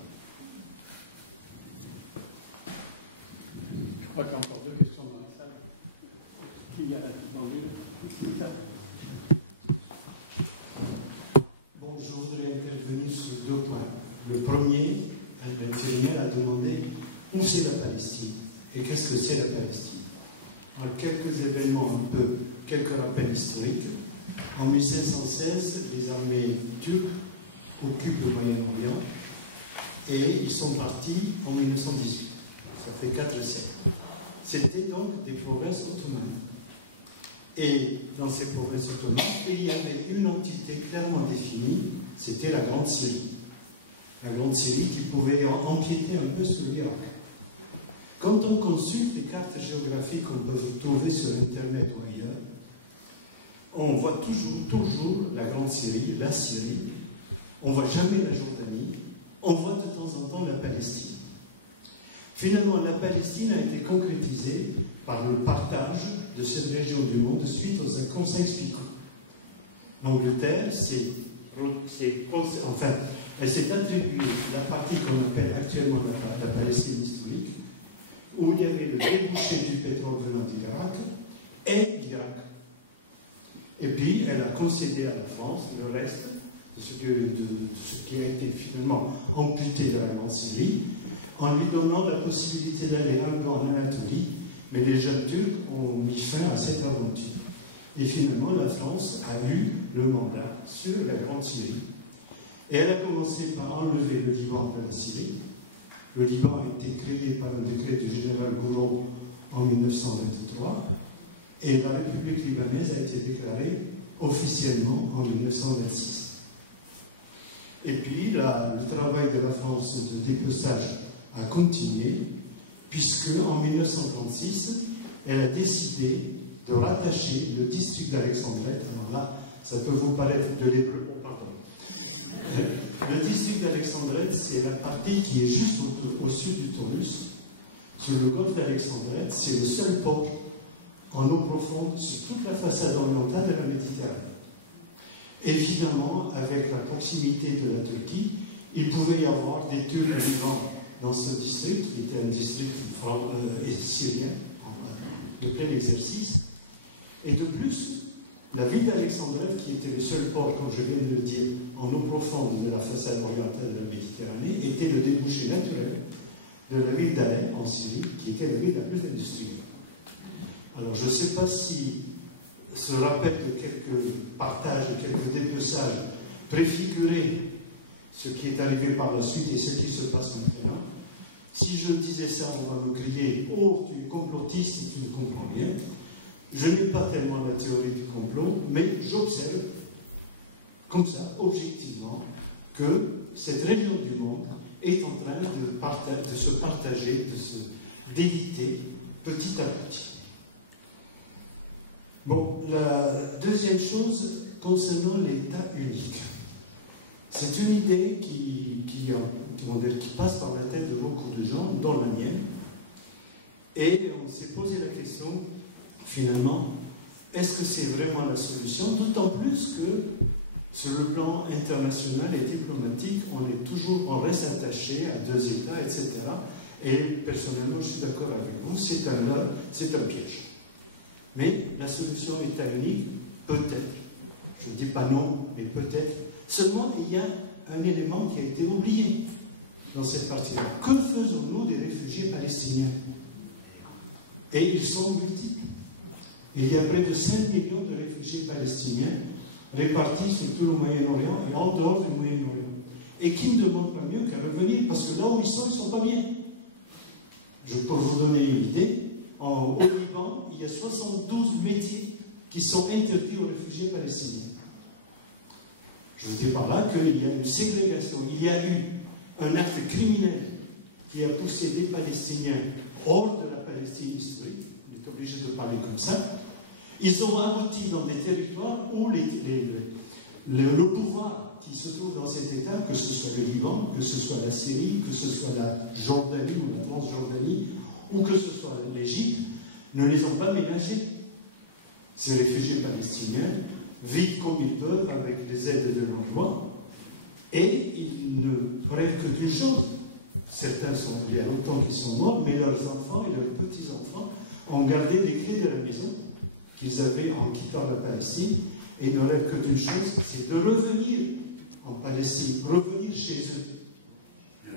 Je crois qu'il y a encore deux questions dans la salle. Qui y a là? Bon, je voudrais intervenir sur deux points. Le premier, l'intérimaire a demandé où c'est la Palestine et qu'est-ce que c'est la Palestine. Alors, quelques événements quelques rappels historiques. En 1516, les armées turques occupent le Moyen-Orient et ils sont partis en 1918. Ça fait 4 siècles. C'était donc des provinces ottomanes. Et dans ces provinces ottomanes, il y avait une entité clairement définie, c'était la Grande Syrie. La Grande Syrie qui pouvait empiéter un peu sur l'Irak. Quand on consulte les cartes géographiques qu'on peut trouver sur Internet ou ailleurs, on voit toujours la Grande Syrie, la Syrie, on ne voit jamais la Jordanie, on voit de temps en temps la Palestine. Finalement, la Palestine a été concrétisée par le partage de cette région du monde suite aux accords Sykes-Picot. L'Angleterre elle s'est attribuée la partie qu'on appelle actuellement la Palestine historique, où il y avait le débouché du pétrole venant d'Irak et l'Irak. Et puis, elle a concédé à la France le reste de ce qui a été finalement amputé de la Grande Syrie, en lui donnant la possibilité d'aller un peu en Anatolie, mais les jeunes Turcs ont mis fin à cette aventure. Et finalement, la France a eu le mandat sur la Grande Syrie. Et elle a commencé par enlever le Liban de la Syrie. Le Liban a été créé par un décret du général Gouraud en 1923, et la République libanaise a été déclarée officiellement en 1926. Et puis, le travail de la France de dépeçage a continué, puisque en 1936, elle a décidé de rattacher le district d'Alexandrette. Alors là, ça peut vous paraître de l'hébreu. Oh, pardon. Le district d'Alexandrette, c'est la partie qui est juste au sud du Taurus. Sur le golfe d'Alexandrette, c'est le seul port en eau profonde sur toute la façade orientale de la Méditerranée. Évidemment, avec la proximité de la Turquie, il pouvait y avoir des Turcs vivants dans ce district, qui était un district syrien, de plein exercice. Et de plus, la ville d'Alexandrette, qui était le seul port, comme je viens de le dire, en eau profonde de la façade orientale de la Méditerranée, était le débouché naturel de la ville d'Alep, en Syrie, qui était la ville la plus industrielle. Alors, je ne sais pas si ce rappel de quelques partages, de quelques dépeçages préfigurait ce qui est arrivé par la suite et ce qui se passe maintenant. Si je disais ça, on va me crier « Oh, tu es complotiste, tu ne comprends rien ». Je n'ai pas tellement la théorie du complot, mais j'observe, comme ça, objectivement, que cette région du monde est en train de se partager, de se déliter petit à petit. Bon, la deuxième chose concernant l'État unique. C'est une idée qui passe par la tête de beaucoup de gens, dont la mienne. Et on s'est posé la question, finalement, est-ce que c'est vraiment la solution? D'autant plus que, sur le plan international et diplomatique, on reste attaché à deux États, etc. Et personnellement, je suis d'accord avec vous, c'est un piège. Mais la solution État unique, peut-être, je ne dis pas non, mais peut-être. Seulement, il y a un élément qui a été oublié dans cette partie-là. Que faisons-nous des réfugiés palestiniens? Et ils sont multiples. Il y a près de 5 millions de réfugiés palestiniens répartis sur tout le Moyen-Orient et en dehors du Moyen-Orient. Et qui ne demandent pas mieux qu'à revenir, parce que là où ils ne sont pas bien. Pour vous donner une idée, au Liban, il y a 72 métiers qui sont interdits aux réfugiés palestiniens. Je veux dire par là qu'il y a une ségrégation, il y a eu un acte criminel qui a poussé des Palestiniens hors de la Palestine historique, on est obligé de parler comme ça. Ils ont abouti dans des territoires où le pouvoir qui se trouve dans cet État, que ce soit le Liban, que ce soit la Syrie, que ce soit la Jordanie ou la Transjordanie, ou que ce soit l'Égypte, ne les ont pas ménagés. Ces réfugiés palestiniens vivent comme ils peuvent avec les aides de l'emploi et ils ne rêvent que d'une chose. Certains sont, il y a longtemps qu'ils sont morts, mais leurs enfants et leurs petits-enfants ont gardé les clés de la maison qu'ils avaient en quittant la Palestine et ne rêvent que d'une chose, c'est de revenir en Palestine, revenir chez eux.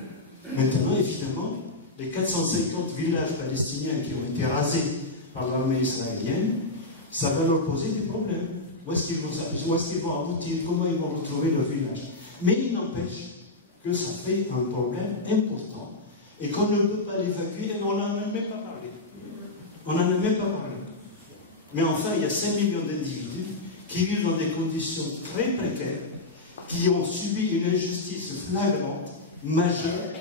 Maintenant, évidemment, les 450 villages palestiniens qui ont été rasés par l'armée israélienne, ça va leur poser des problèmes. Où est-ce qu'ils vont aboutir? Comment ils vont retrouver leur village? Mais il n'empêche que ça fait un problème important et qu'on ne peut pas l'évacuer et on n'en a même pas parlé. On n'en a même pas parlé. Mais enfin, il y a 5 millions d'individus qui vivent dans des conditions très précaires, qui ont subi une injustice flagrante, majeure,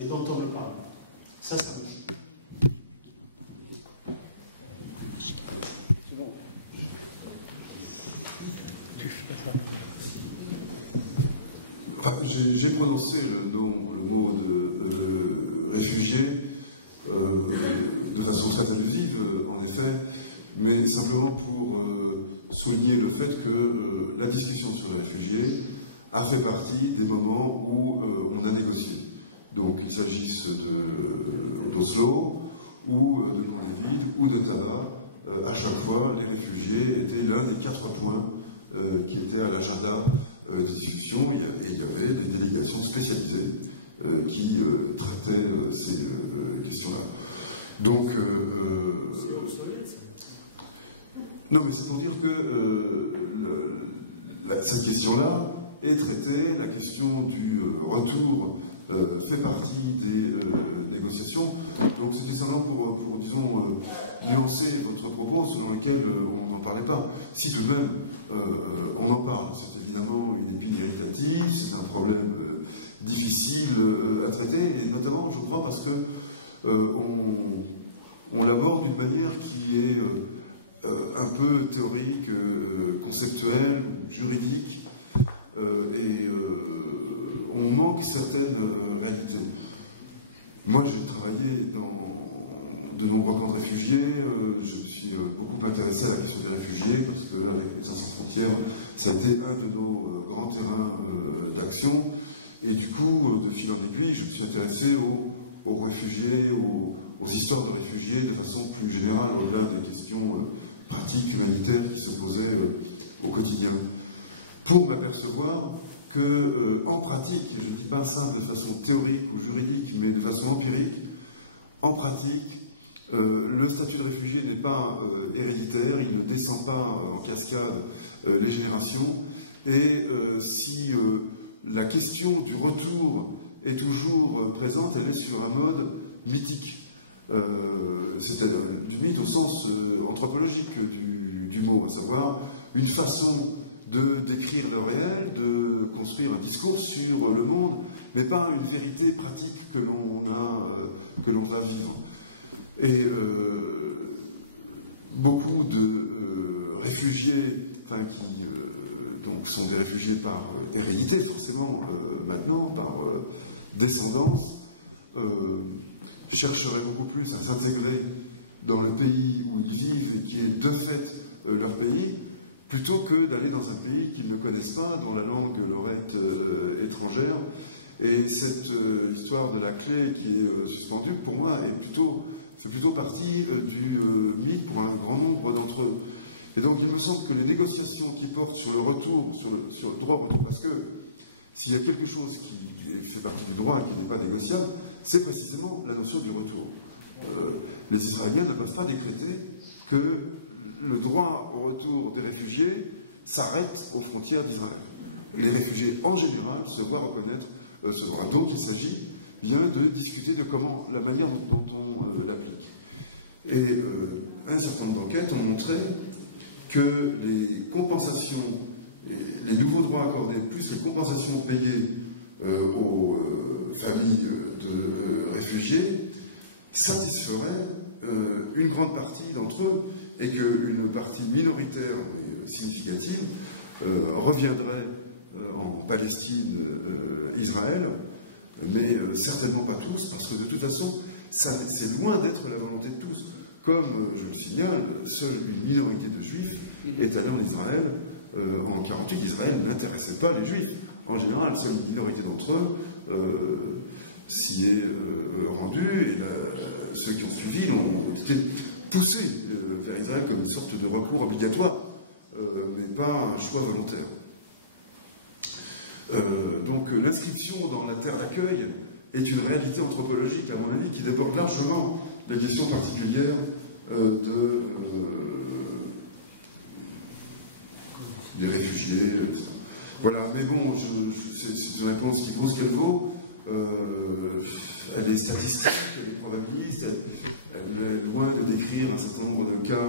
et dont on ne parle pas. Ça me choque. J'ai prononcé le mot de réfugié de façon très abusive, en effet, mais simplement pour souligner le fait que la discussion sur les réfugiés a fait partie des moments où on a négocié. Donc qu'il s'agisse d'Oslo, ou de Camp David, ou de Taba, à chaque fois, les réfugiés étaient l'un des 4 points qui étaient à l'agenda de discussion. Il y avait des délégations spécialisées qui traitaient ces questions-là. Donc, c'est obsolète, ça. Non, mais c'est pour dire que cette question-là est traitée, la question du retour fait partie des négociations. Donc c'est nécessairement pour disons, nuancer votre propos selon lequel on n'en parlait pas. Si tout de même on en parle, c'est évidemment une épine irritative, c'est un problème difficile à traiter, et notamment, je crois, parce que on l'aborde d'une manière qui est un peu théorique, conceptuelle, juridique, et on manque certaines réalités. Moi, j'ai travaillé dans de nombreux camps de réfugiés, je me suis beaucoup intéressé à la question des réfugiés, parce que là, les Médecins sans frontières, ça a été un de nos grands terrains d'action, et du coup, de fil en aiguille, je me suis intéressé aux réfugiés, aux histoires de réfugiés de façon plus générale, au-delà des questions pratiques, humanitaires qui se posaient au quotidien. Pour m'apercevoir que, en pratique, je ne dis pas simple de façon théorique ou juridique, mais de façon empirique, en pratique, le statut de réfugié n'est pas héréditaire, il ne descend pas en cascade les générations, et si la question du retour est toujours présente, elle est sur un mode mythique. C'est-à-dire du mythe au sens anthropologique du mot, à savoir une façon de décrire le réel, de construire un discours sur le monde, mais pas une vérité pratique que l'on va vivre. Et beaucoup de réfugiés, enfin, qui donc sont des réfugiés par hérédité, forcément, maintenant, par descendance, chercheraient beaucoup plus à s'intégrer dans le pays où ils vivent et qui est de fait leur pays, plutôt que d'aller dans un pays qu'ils ne connaissent pas, dont la langue leur est étrangère. Et cette histoire de la clé qui est suspendue, pour moi, fait plutôt partie du mythe pour un grand nombre d'entre eux. Et donc il me semble que les négociations qui portent sur le retour, sur le droit au retour, parce que s'il y a quelque chose qui fait partie du droit et qui n'est pas négociable, c'est précisément la notion du retour. Les Israéliens ne peuvent pas décréter que le droit au retour des réfugiés s'arrête aux frontières d'Israël. Les réfugiés, en général, se voient reconnaître ce droit. Donc il s'agit bien de discuter de la manière dont on l'applique. Et un certain nombre d'enquêtes ont montré que les compensations, les nouveaux droits accordés, plus les compensations payées aux familles de réfugiés, satisferaient une grande partie d'entre eux, et qu'une partie minoritaire et significative reviendrait en Palestine, Israël, mais certainement pas tous, parce que de toute façon, c'est loin d'être la volonté de tous. Comme je le signale, seule une minorité de juifs est allée en Israël. En 1948, Israël n'intéressait pas les juifs. En général, seule une minorité d'entre eux s'y est rendue, et ceux qui ont suivi ont été poussés vers Israël comme une sorte de recours obligatoire, mais pas un choix volontaire. Donc l'inscription dans la terre d'accueil est une réalité anthropologique, à mon avis, qui déborde largement la question particulière des réfugiés. Voilà, mais bon, c'est une réponse qui vaut ce qu'elle vaut. Elle est statistique, elle est probabiliste, elle est loin de décrire un certain nombre de cas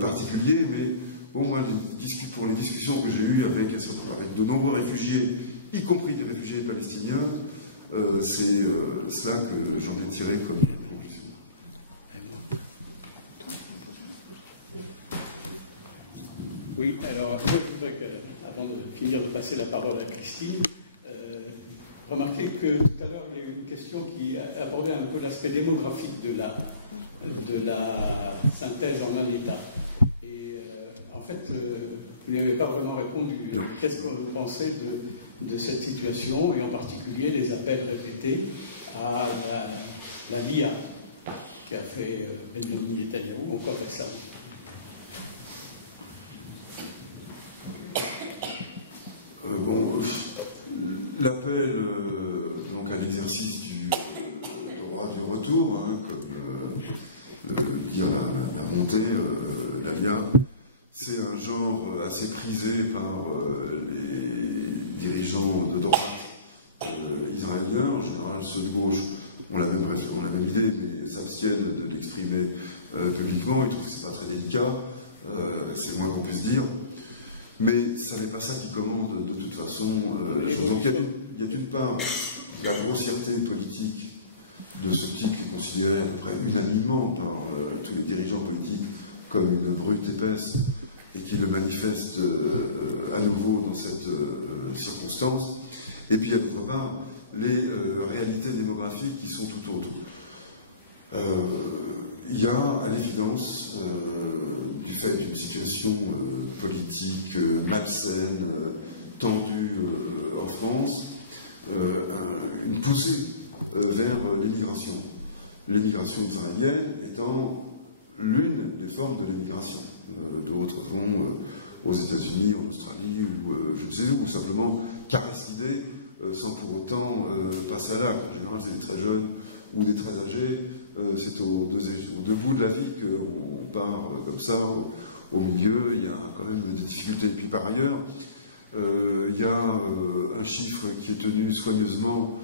particuliers, mais bon, moi, pour les discussions que j'ai eues avec de nombreux réfugiés, y compris des réfugiés palestiniens, c'est cela que j'en ai tiré comme conclusion. Oui, alors, je voudrais avant de finir de passer la parole à Christine, remarquer que tout à l'heure, il y a eu une question qui abordait un peu l'aspect démographique de la synthèse en un État. Et en fait, vous n'avez pas vraiment répondu. Qu'est-ce que vous pensez de cette situation, et en particulier les appels répétés à la LIA qui a fait Benjamin Netanyahu encore récemment? Bon, l'appel donc à l'exercice du droit du retour, hein, comme dit a monté la LIA, c'est un genre assez prisé par les dirigeants de droite israéliens. En général, ceux de gauche ont la même idée, mais s'abstiennent de l'exprimer publiquement. Ils trouvent que ce n'est pas très délicat, c'est moins qu'on puisse dire. Mais ça n'est pas ça qui commande de toute façon les choses. Donc il y a d'une part la grossièreté politique de ce type qui est considéré à peu près unanimement par tous les dirigeants politiques comme une brute épaisse et qui le manifeste à nouveau dans cette circonstance. Et puis il y a d'autre part les réalités démographiques qui sont tout autres. Il y a à l'évidence, du fait d'une situation politique malsaine, tendue en France, une poussée vers l'immigration. L'immigration israélienne étant l'une des formes de l'immigration. D'autres vont aux États-Unis, en Australie, ou je ne sais où, simplement caresser l'idée sans pour autant passer à l'acte. En général, c'est des très jeunes ou des très âgés. C'est aux deux bouts de la vie qu'on part comme ça, au milieu, il y a quand même des difficultés. Et puis par ailleurs, il y a un chiffre qui est tenu soigneusement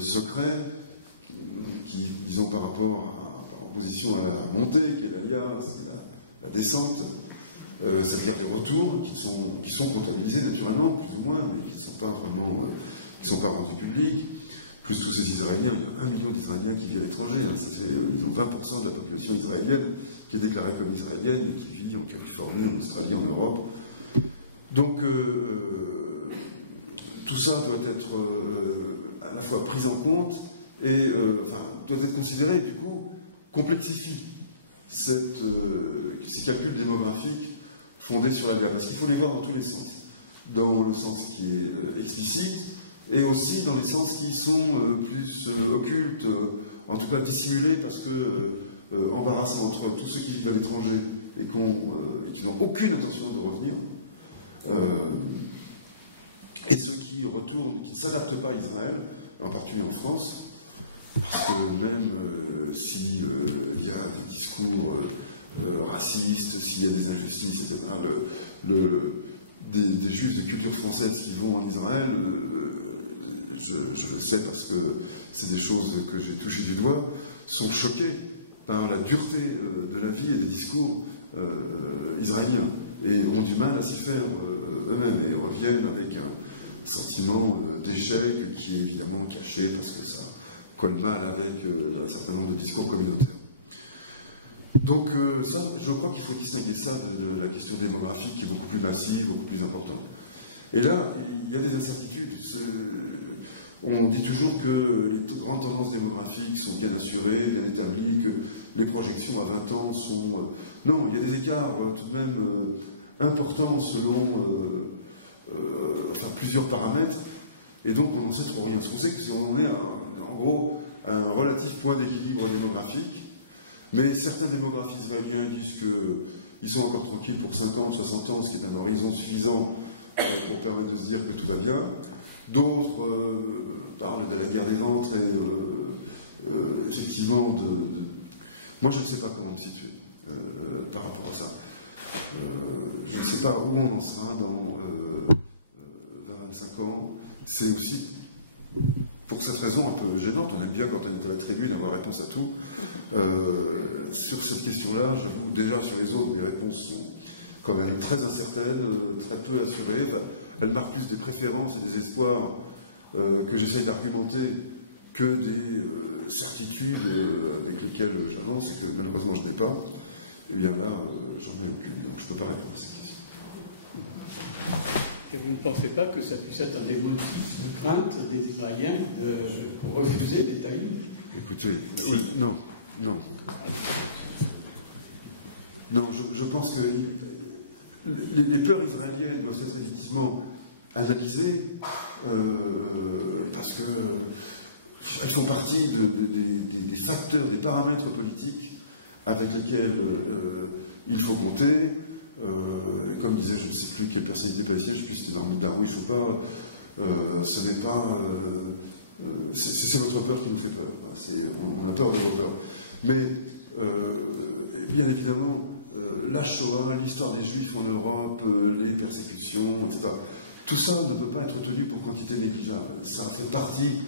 secret, qui, disons par rapport en opposition à la montée, qui est l'ALIA, c'est la descente, c'est-à-dire les retours qui sont comptabilisés naturellement, plus ou moins, mais qui ne sont pas vraiment, qui sont pas rendus publics. Plus tous ces Israéliens, il y a 1 million d'Israéliens qui vivent à l'étranger, hein, c'est 20% de la population israélienne qui est déclarée comme israélienne et qui vit en Californie, en Australie, en Europe. Donc tout ça doit être à la fois pris en compte et doit être considéré, du coup, complexifie ces calculs démographiques fondés sur la guerre. Parce qu'il faut les voir dans tous les sens. Dans le sens qui est explicite, et aussi dans les sens qui sont plus occultes, en tout cas dissimulés, parce que embarrassants entre tous ceux qui vivent à l'étranger et qui n'ont aucune intention de revenir, et ceux qui retournent, qui ne s'adaptent pas à Israël, en particulier en France, parce que même s'il y a des discours racistes, s'il y a des injustices, etc., des juifs de culture française qui vont en Israël, je le sais parce que c'est des choses que j'ai touchées du doigt, sont choqués par la dureté de la vie et des discours israéliens et ont du mal à s'y faire eux-mêmes et reviennent avec un sentiment d'échec qui est évidemment caché parce que ça colle mal avec un certain nombre de discours communautaires. Donc ça, je crois qu'il faut distinguer ça de la question démographique qui est beaucoup plus massive, beaucoup plus importante. Et là, il y a des incertitudes. On dit toujours que les grandes tendances démographiques sont bien assurées, bien établies, que les projections à 20 ans sont... Non, il y a des écarts tout de même importants selon plusieurs paramètres, et donc on n'en sait trop rien. Ce qu'on sait, que on est en gros à un relatif point d'équilibre démographique, mais certains démographes israéliens disent qu'ils sont encore tranquilles pour 50, 60 ans, ce qui est un horizon suffisant pour permettre de se dire que tout va bien. D'autres parlent de la guerre des ventres et effectivement Moi, je ne sais pas comment me situer par rapport à ça. Je ne sais pas où on en sera dans 25 ans. C'est aussi, pour cette raison un peu gênante, on aime bien quand on est à la tribune avoir réponse à tout. Sur cette question-là, j'avoue déjà sur les autres, les réponses sont quand même très incertaines, très peu assurées. Elles marquent plus des préférences et des espoirs que j'essaie d'argumenter que des certitudes avec lesquelles j'avance et que malheureusement je n'ai pas. Et bien là, j'en ai aucune, donc je ne peux pas répondre à cette question. Et vous ne pensez pas que ça puisse être un des motifs de crainte des Israéliens pour refuser l'État unique? Écoutez, non. Non, je pense que les peurs israéliennes doivent être effectivement analysées parce qu'elles font partie des facteurs, des paramètres politiques avec lesquels il faut compter. Comme disait, je ne sais plus quelle personnalité palestinienne, je ne sais plus si c'est Mahmoud Darwish ou pas, ce n'est pas... c'est notre peur qui nous fait peur. On a peur de nos peurs. Mais, bien évidemment, la Shoah, l'histoire des Juifs en Europe, les persécutions, etc., tout ça ne peut pas être tenu pour quantité négligeable. Ça fait partie...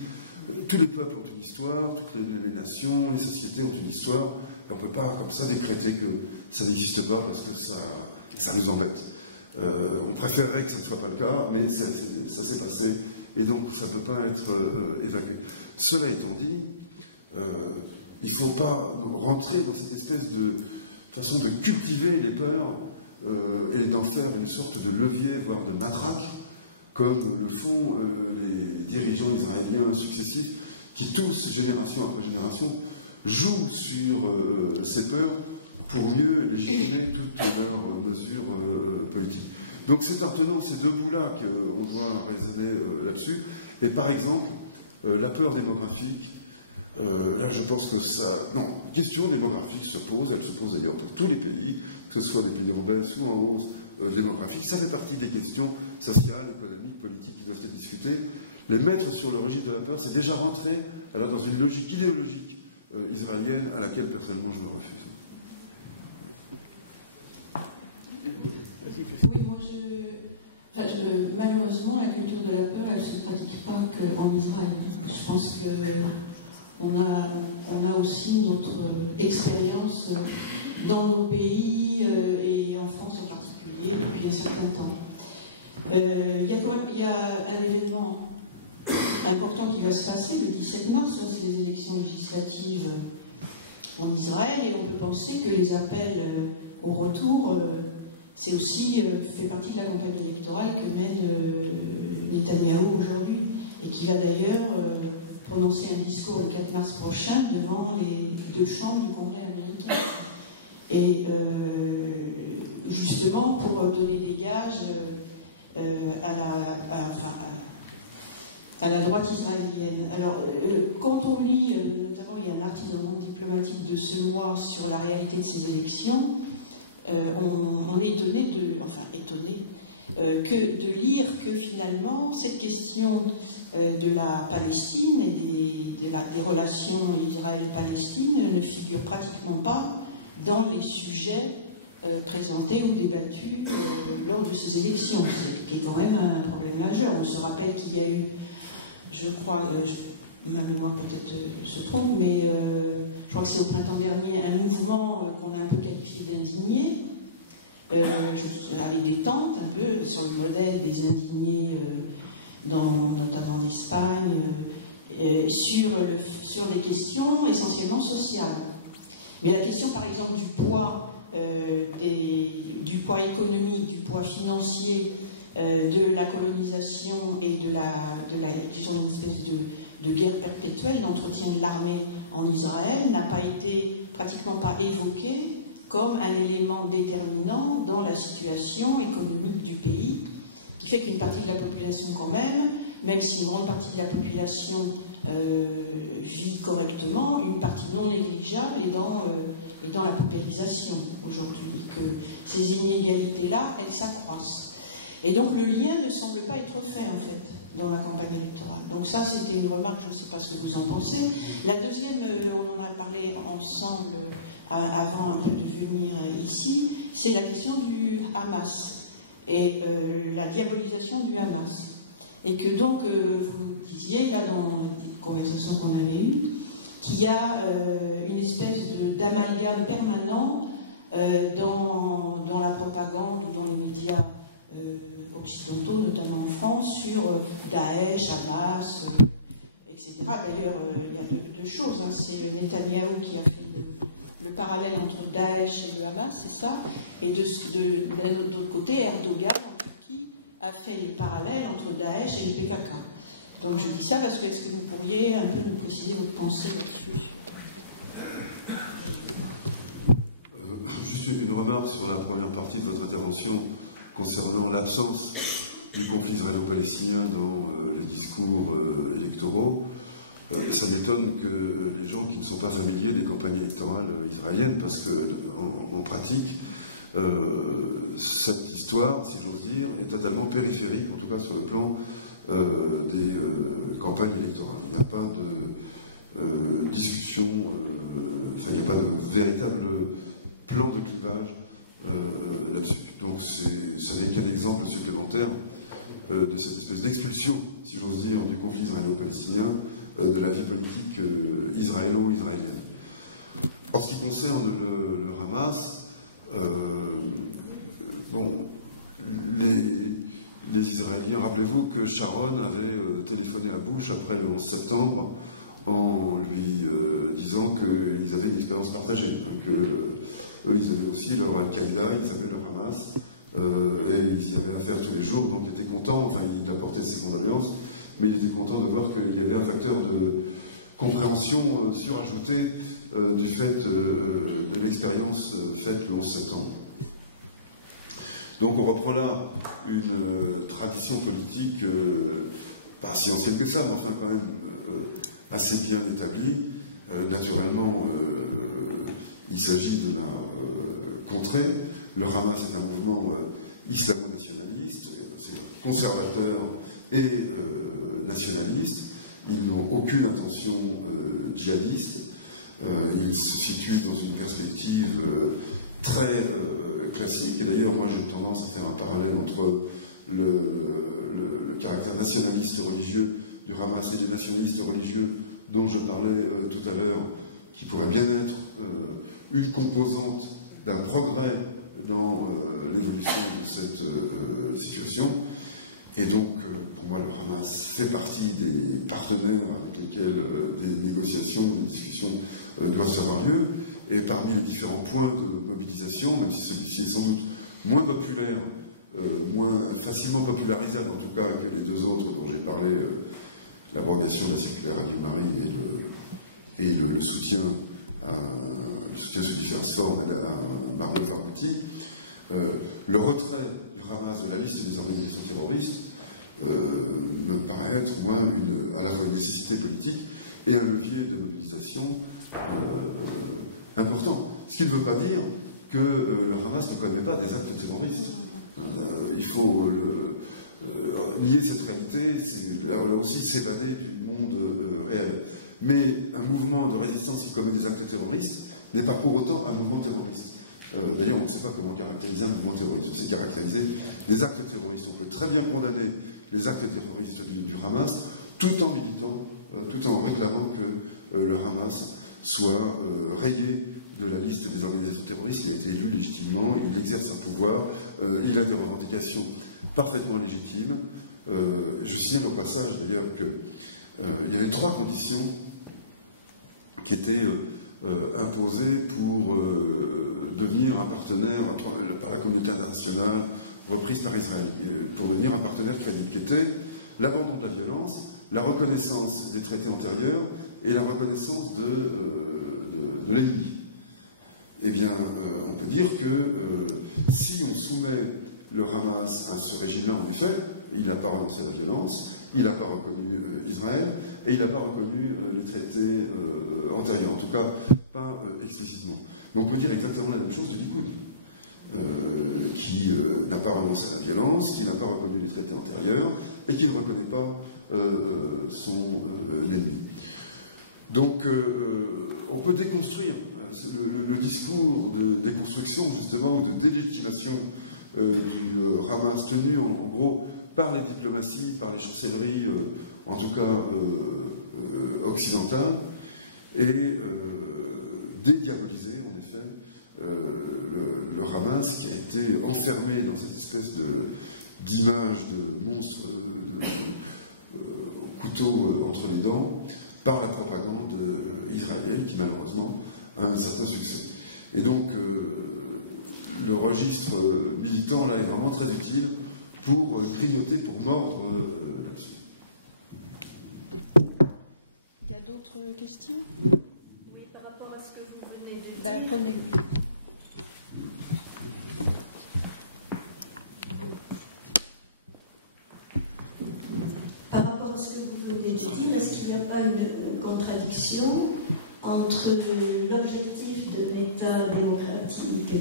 Tous les peuples ont une histoire, toutes les nations, les sociétés ont une histoire. On ne peut pas, comme ça, décréter que ça n'existe pas parce que ça nous embête. On préférerait que ce ne soit pas le cas, mais ça s'est passé, et donc ça ne peut pas être évacué. Cela étant dit, il ne faut pas rentrer dans cette espèce de façon de cultiver les peurs et d'en faire une sorte de levier, voire de matraque, comme le font les dirigeants israéliens successifs, qui tous, génération après génération, jouent sur ces peurs pour mieux légitimer toutes leurs mesures politiques. Donc c'est en tenant ces deux bouts-là qu'on doit raisonner là-dessus. Et par exemple, la peur démographique, là je pense que ça... Non, question démographique se pose, elle se pose d'ailleurs pour tous les pays, que ce soit des pays en baisse ou en hausse démographique. Ça fait partie des questions sociales, économiques, politiques qui doivent être discutées. Les mettre sur le registre de la peur, c'est déjà rentrer alors, dans une logique idéologique israélienne à laquelle personnellement je me refuse. Oui, moi malheureusement, la culture de la peur, elle ne se pratique pas qu'en Israël. Je pense qu'on a aussi notre expérience dans nos pays et en France en particulier depuis un certain temps. Il y a un événement important qui va se passer le 17 mars, c'est les élections législatives en Israël, et on peut penser que les appels au retour, c'est aussi fait partie de la campagne électorale que mène Netanyahou aujourd'hui, et qui va d'ailleurs prononcer un discours le 4 mars prochain devant les deux chambres du Congrès américain. Et justement pour donner des gages à la droite israélienne. Alors, quand on lit, notamment il y a un article dans le Monde diplomatique de ce mois sur la réalité de ces élections, on est étonné de lire que finalement cette question de la Palestine et des relations Israël-Palestine ne figure pratiquement pas dans les sujets présentés ou débattus lors de ces élections, ce qui est quand même un problème majeur. On se rappelle qu'il y a eu, je crois, ma mémoire peut-être se trompe, mais je crois que c'est au printemps dernier, un mouvement qu'on a un peu qualifié d'indigné, avec des tentes, un peu sur le modèle des indignés, notamment d'Espagne, sur les questions essentiellement sociales. Mais la question, par exemple, du poids économique, du poids financier, de la colonisation et disons, une espèce de guerre perpétuelle, d'entretien de l'armée en Israël, n'a pas été pratiquement pas évoqué comme un élément déterminant dans la situation économique du pays, qui fait qu'une partie de la population quand même si une grande partie de la population vit correctement, une partie non négligeable est dans la paupérisation aujourd'hui, que ces inégalités-là, elles s'accroissent. Et donc le lien ne semble pas être fait en fait dans la campagne électorale. Donc ça c'était une remarque, je ne sais pas ce que vous en pensez. La deuxième, on en a parlé ensemble avant de venir ici, c'est la question du Hamas et la diabolisation du Hamas. Et que donc, vous disiez, là, dans les conversations qu'on avait eues, qu'il y a une espèce d'amalgame permanent dans la propagande, dans les médias occidentaux, notamment en France, sur Daesh, Hamas, etc. D'ailleurs, il y a deux choses. Hein. C'est Netanyahou qui a fait le parallèle entre Daesh et le Hamas, c'est ça. Et de l'autre côté, Erdogan a fait le parallèle entre Daesh et le PKK. Donc je dis ça parce que est-ce que vous pourriez un peu nous préciser votre pensée là-dessus? Juste une remarque sur la première partie de votre intervention concernant l'absence du conflit israélo-palestinien dans les discours électoraux. Ça m'étonne que les gens qui ne sont pas familiers des campagnes électorales israéliennes, parce qu'en pratique, cette histoire, si j'ose dire, est totalement périphérique, en tout cas sur le plan des campagnes électorales. Il n'y a pas de discussion, il n'y a pas de véritable plan de clivage là-dessus. Donc ça n'est qu'un exemple supplémentaire de cette espèce d'expulsion, si j'ose dire, du conflit israélo-palestinien de la vie politique israélo-israélienne. En ce qui concerne le Hamas, les Israéliens, rappelez-vous que Sharon avait téléphoné à Bush après le 11 septembre en lui disant qu'ils avaient une expérience partagée. Donc, eux, ils avaient aussi leur Al-Qaïda, ils avaient le Hamas, et ils y avaient affaire tous les jours, donc ils étaient contents, enfin, il apportait ses condoléances, mais ils étaient contents de voir qu'il y avait un facteur de compréhension surajoutée du fait de l'expérience faite le 11 septembre. Donc on reprend là une tradition politique, pas si ancienne que ça, mais enfin quand même assez bien établie. Naturellement, il s'agit de la contrer. Le Hamas est un mouvement islamo-nationaliste, conservateur et nationaliste. Ils n'ont aucune intention djihadiste. Ils se situent dans une perspective très classique. Et d'ailleurs, moi j'ai tendance à faire un parallèle entre le caractère nationaliste et religieux du Hamas et des nationalistes religieux dont je parlais tout à l'heure, qui pourrait bien être une composante d'un progrès dans l'évolution de cette situation. Et donc, pour moi, le Hamas fait partie des partenaires avec lesquels des négociations, des discussions doivent avoir lieu. Et parmi les différents points de mobilisation, même si celui-ci est sans doute moins populaire, moins facilement popularisable en tout cas que les deux autres dont j'ai parlé, l'abrogation de la circulaire Al-Mari et le soutien sous diverses formes à Mario Farmouti, le retrait du Hamas de la liste des organisations terroristes me paraît être, moi, à la fois une nécessité politique et un levier de mobilisation important. Ce qui ne veut pas dire que le Hamas ne commet pas des actes terroristes. Il faut nier cette réalité, c'est là aussi s'évader du monde réel. Mais un mouvement de résistance qui commet des actes terroristes n'est pas pour autant un mouvement terroriste. D'ailleurs, on ne sait pas comment caractériser un mouvement terroriste. On sait caractériser des actes terroristes. On peut très bien condamner les actes terroristes du Hamas, tout en militant, tout en réclamant que le Hamas soit rayé de la liste des organisations terroristes. Il a été élu légitimement, il exerce un pouvoir, il a des revendications parfaitement légitimes. Je signale au passage d'ailleurs qu'il y avait trois conditions qui étaient imposée pour devenir un partenaire par la communauté internationale, reprise par Israël, pour devenir un partenaire crédible, qui était l'abandon de la violence, la reconnaissance des traités antérieurs et la reconnaissance de l'ennemi. Eh bien, on peut dire que si on soumet le Hamas à ce régime-là, en effet, il n'a pas renoncé à la violence, il n'a pas reconnu Israël, et il n'a pas reconnu les traités antérieurs, en tout cas pas explicitement. Donc on peut dire exactement la même chose de Likoud, qui n'a pas renoncé à la violence, qui n'a pas reconnu les traités antérieurs, et qui ne reconnaît pas son ennemi. Donc on peut déconstruire le discours de déconstruction, justement, de délégitimation du Hamas tenu en gros par les diplomaties, par les chancelleries, en tout cas occidentales, et dédiaboliser en effet le Hamas qui a été enfermé dans cette espèce d'image de monstre au couteau entre les dents par la propagande israélienne qui malheureusement a un certain succès. Et donc le registre militant là est vraiment très utile pour grignoter, pour mordre là-dessus. Il y a d'autres questions? Oui, par rapport à ce que vous venez de dire. Par rapport à ce que vous venez de dire, est-ce qu'il n'y a pas une contradiction entre l'objectif d'un État démocratique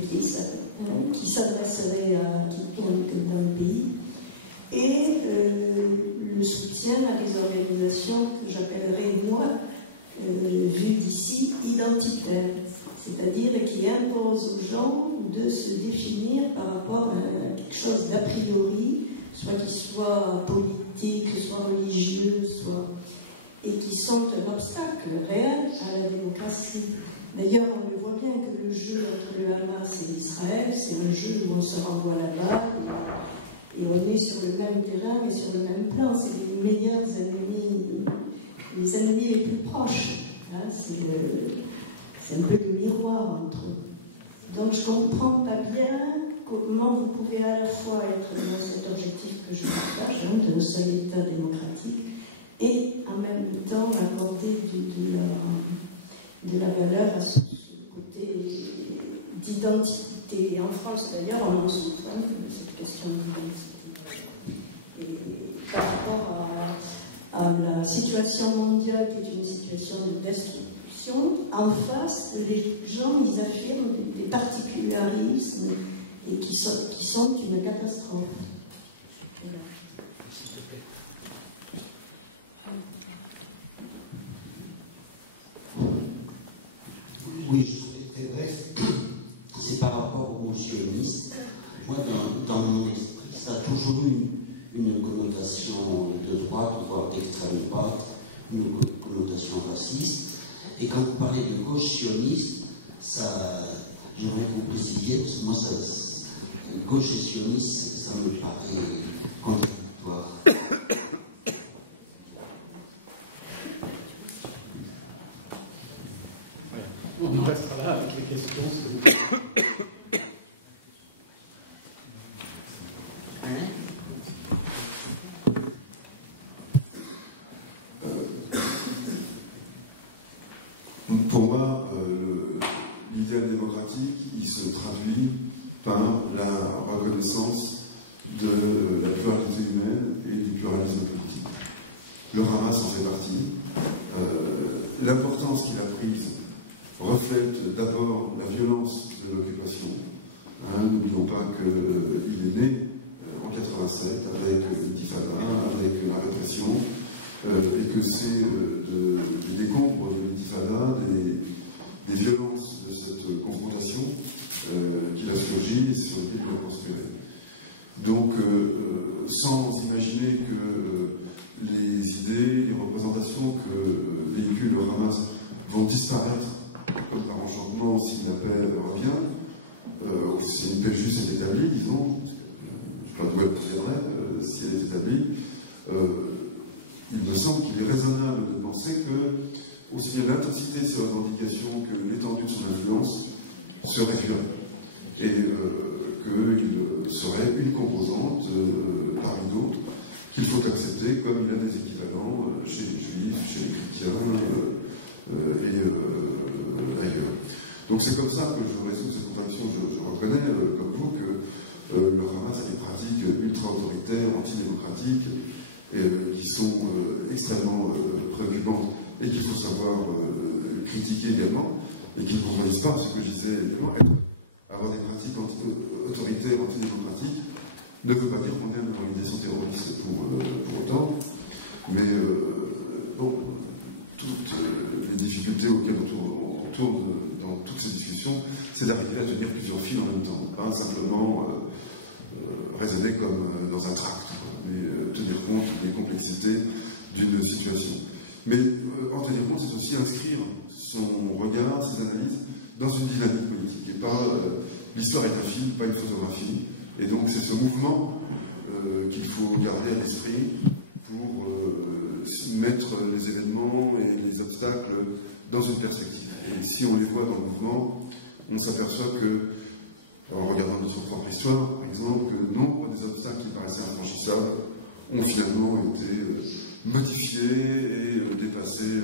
qui s'adresserait à quiconque dans le pays et le soutien à des organisations que j'appellerais, moi, vues d'ici, identitaires, c'est-à-dire qui imposent aux gens de se définir par rapport à quelque chose d'a priori, soit qui soit politique, soit religieux, soit... et qui sont un obstacle réel à la démocratie. D'ailleurs, on le voit bien que le jeu entre le Hamas et Israël, c'est un jeu où on se renvoie la balle et on est sur le même terrain et sur le même plan. C'est les meilleurs ennemis, les ennemis les plus proches. Hein, c'est un peu le miroir entre eux. Donc je ne comprends pas bien comment vous pouvez à la fois être dans cet objectif que je partage, hein, d'un seul État démocratique, et en même temps accorder de la valeur à ce côté d'identité. Et en France, d'ailleurs, on en souffre de cette question d'identité. Et par rapport à la situation mondiale, qui est une situation de destruction, en face, les gens, ils affirment des particularismes et qui sont une catastrophe. Voilà. Oui, je serai très bref. C'est par rapport aux sionistes. Moi, dans mon esprit, ça a toujours eu une connotation de droite, voire d'extrême droite, une connotation raciste. Et quand vous parlez de gauche sioniste, j'aimerais que vous précisiez, parce que moi, gauche et sioniste, ça me paraît contradictoire. On en restera là avec les questions. Pour moi, l'idéal démocratique, il se traduit par la reconnaissance de la pluralité humaine et du pluralisme politique. Le Hamas en fait partie. L'importance qu'il a prise reflète d'abord la violence de l'occupation. N'oublions pas qu'il est né en 87 avec l'intifada, avec la répression, et que c'est des décombres de l'intifada, des violences de cette confrontation qu'il a surgi et sur lequel il a prospéré. Donc, sans imaginer que les idées, les représentations que véhicule le Hamas vont disparaître comme par enchantement si la paix revient, si une paix juste est établie, disons, je ne sais pas d'où elle proviendrait, si elle est établie, il me semble qu'il est raisonnable de penser que aussi bien l'intensité de ses revendications que l'étendue de son influence se réduirait. Et qu'il serait une composante parmi d'autres qu'il faut accepter comme il a des équivalents chez les juifs, chez les chrétiens et ailleurs. Donc c'est comme ça que je résous cette contradiction. Je reconnais, comme vous, que le Hamas a des pratiques ultra-autoritaires, antidémocratiques, qui sont extrêmement préoccupantes et qu'il faut savoir critiquer également, et qui ne contredisent pas ce que je disais également. Avoir des pratiques autoritaires, antidémocratiques, ne veut pas dire qu'on est une organisation terroriste pour autant, mais bon, toutes les difficultés auxquelles on tourne dans toutes ces discussions, c'est d'arriver à tenir plusieurs fils en même temps, pas simplement raisonner comme dans un tract, mais tenir compte des complexités d'une situation. Mais en tenir compte, c'est aussi inscrire son regard, ses analyses dans une dynamique politique, et pas l'histoire est un film, pas une photographie, et donc c'est ce mouvement qu'il faut garder à l'esprit pour mettre les événements et les obstacles dans une perspective. Et si on les voit dans le mouvement, on s'aperçoit que, en regardant notre propre histoire, par exemple, que nombre des obstacles qui paraissaient infranchissables ont finalement été modifiés et dépassés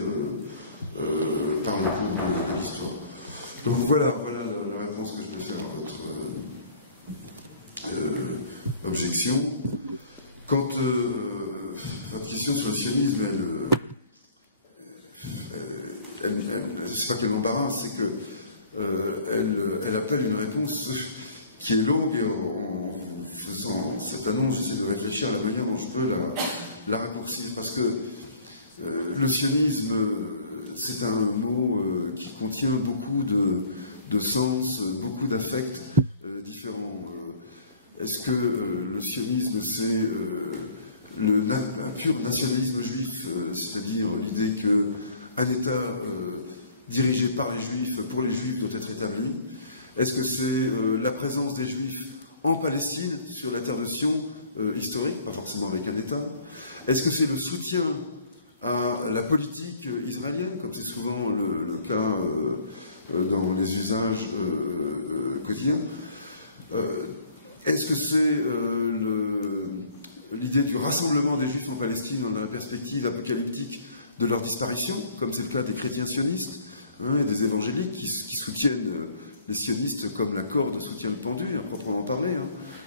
par le cours de l'histoire. Donc voilà la réponse que je vais faire à votre objection. Quant votre question sur le sionisme, c'est pas qu'elle m'embarrasse, c'est qu'elle appelle une réponse qui est longue, et en faisant cette annonce, j'essaie de réfléchir à la manière dont je peux la raccourcir, parce que le sionisme, c'est un mot qui contient beaucoup de sens, beaucoup d'affects différents. Est-ce que le sionisme, c'est un pur nationalisme juif, c'est-à-dire l'idée qu'un État dirigé par les Juifs, pour les Juifs, doit être établi? Est-ce que c'est la présence des Juifs en Palestine, sur la terre de Sion historique, pas forcément avec un État? Est-ce que c'est le soutien à la politique israélienne, comme c'est souvent le cas dans les usages quotidiens? Est-ce que c'est l'idée du rassemblement des Juifs en Palestine dans la perspective apocalyptique de leur disparition, comme c'est le cas des chrétiens sionistes et des évangéliques qui soutiennent les sionistes comme la corde soutient le pendu, à proprement parler.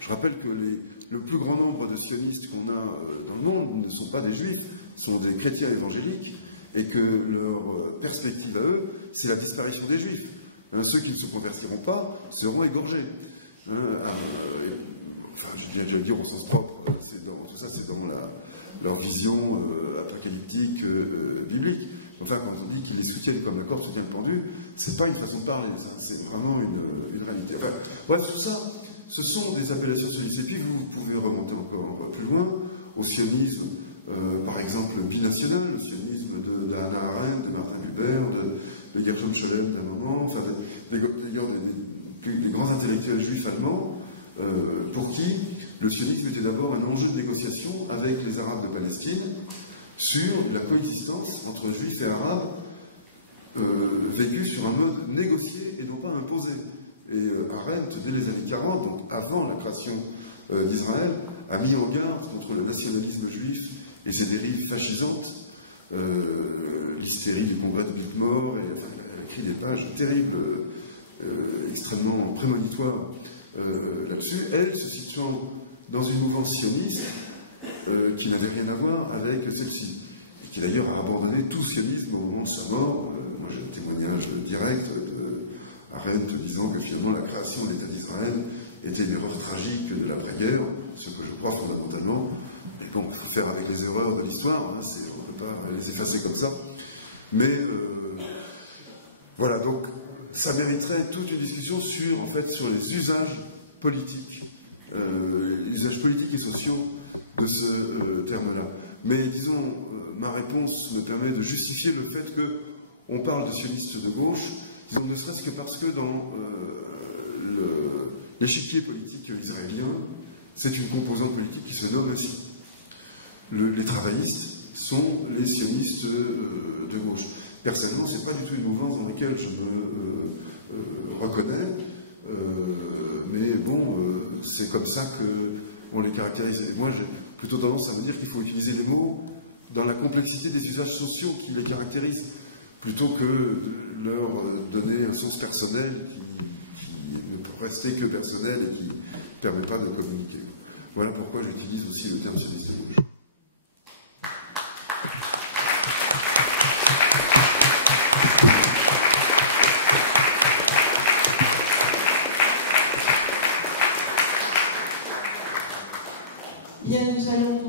Je rappelle que le plus grand nombre de sionistes qu'on a dans le monde ne sont pas des juifs, sont des chrétiens évangéliques, et que leur perspective à eux, c'est la disparition des juifs. Ceux qui ne se convertiront pas seront égorgés. Je viens de le dire au sens propre, tout ça c'est dans leur vision apocalyptique biblique. Enfin, quand on dit qu'ils les soutiennent comme la corde soutient le pendu, c'est pas une façon de parler, c'est vraiment une réalité. Enfin, bref, tout ça, ce sont des appellations sionistes. Et puis vous pouvez remonter encore plus loin au sionisme, par exemple binational, le sionisme d'Hannah Arendt, de Martin Buber, de Gertrude Scholem d'un moment, enfin des grands intellectuels juifs allemands, pour qui le sionisme était d'abord un enjeu de négociation avec les Arabes de Palestine sur la coexistence entre juifs et arabes vécue sur un mode négocié et non pas imposé. Et Arendt, dès les années 40, donc avant la création d'Israël, a mis en garde contre le nationalisme juif et ses dérives fascisantes, l'hystérie du congrès de Biltmore, et elle a écrit des pages terribles, extrêmement prémonitoires là-dessus, elle se situant dans une mouvance sioniste qui n'avait rien à voir avec celle-ci, qui d'ailleurs a abandonné tout sionisme au moment de sa mort. Moi j'ai un témoignage direct d'Arendt disant que finalement la création de l'État d'Israël était une erreur tragique de l'après-guerre, ce que je crois fondamentalement, et donc il faut faire avec les erreurs de l'histoire, on ne peut pas les effacer comme ça, mais voilà, donc ça mériterait toute une discussion sur les usages politiques, et sociaux de ce terme-là. Mais disons, ma réponse me permet de justifier le fait qu'on parle de sionistes de gauche, disons, ne serait-ce que parce que dans l'échiquier politique israélien, c'est une composante politique qui se nomme ainsi. Les travaillistes sont les sionistes de gauche. Personnellement, ce n'est pas du tout une mouvance dans laquelle je me reconnais, mais bon, c'est comme ça qu'on les caractérise. Et moi, j'ai plutôt tendance à me dire qu'il faut utiliser les mots dans la complexité des usages sociaux qui les caractérisent, plutôt que de leur donner un sens personnel qui ne peut rester que personnel et qui ne permet pas de communiquer. Voilà pourquoi j'utilise aussi le terme sioniste de gauche. Bien, nous allons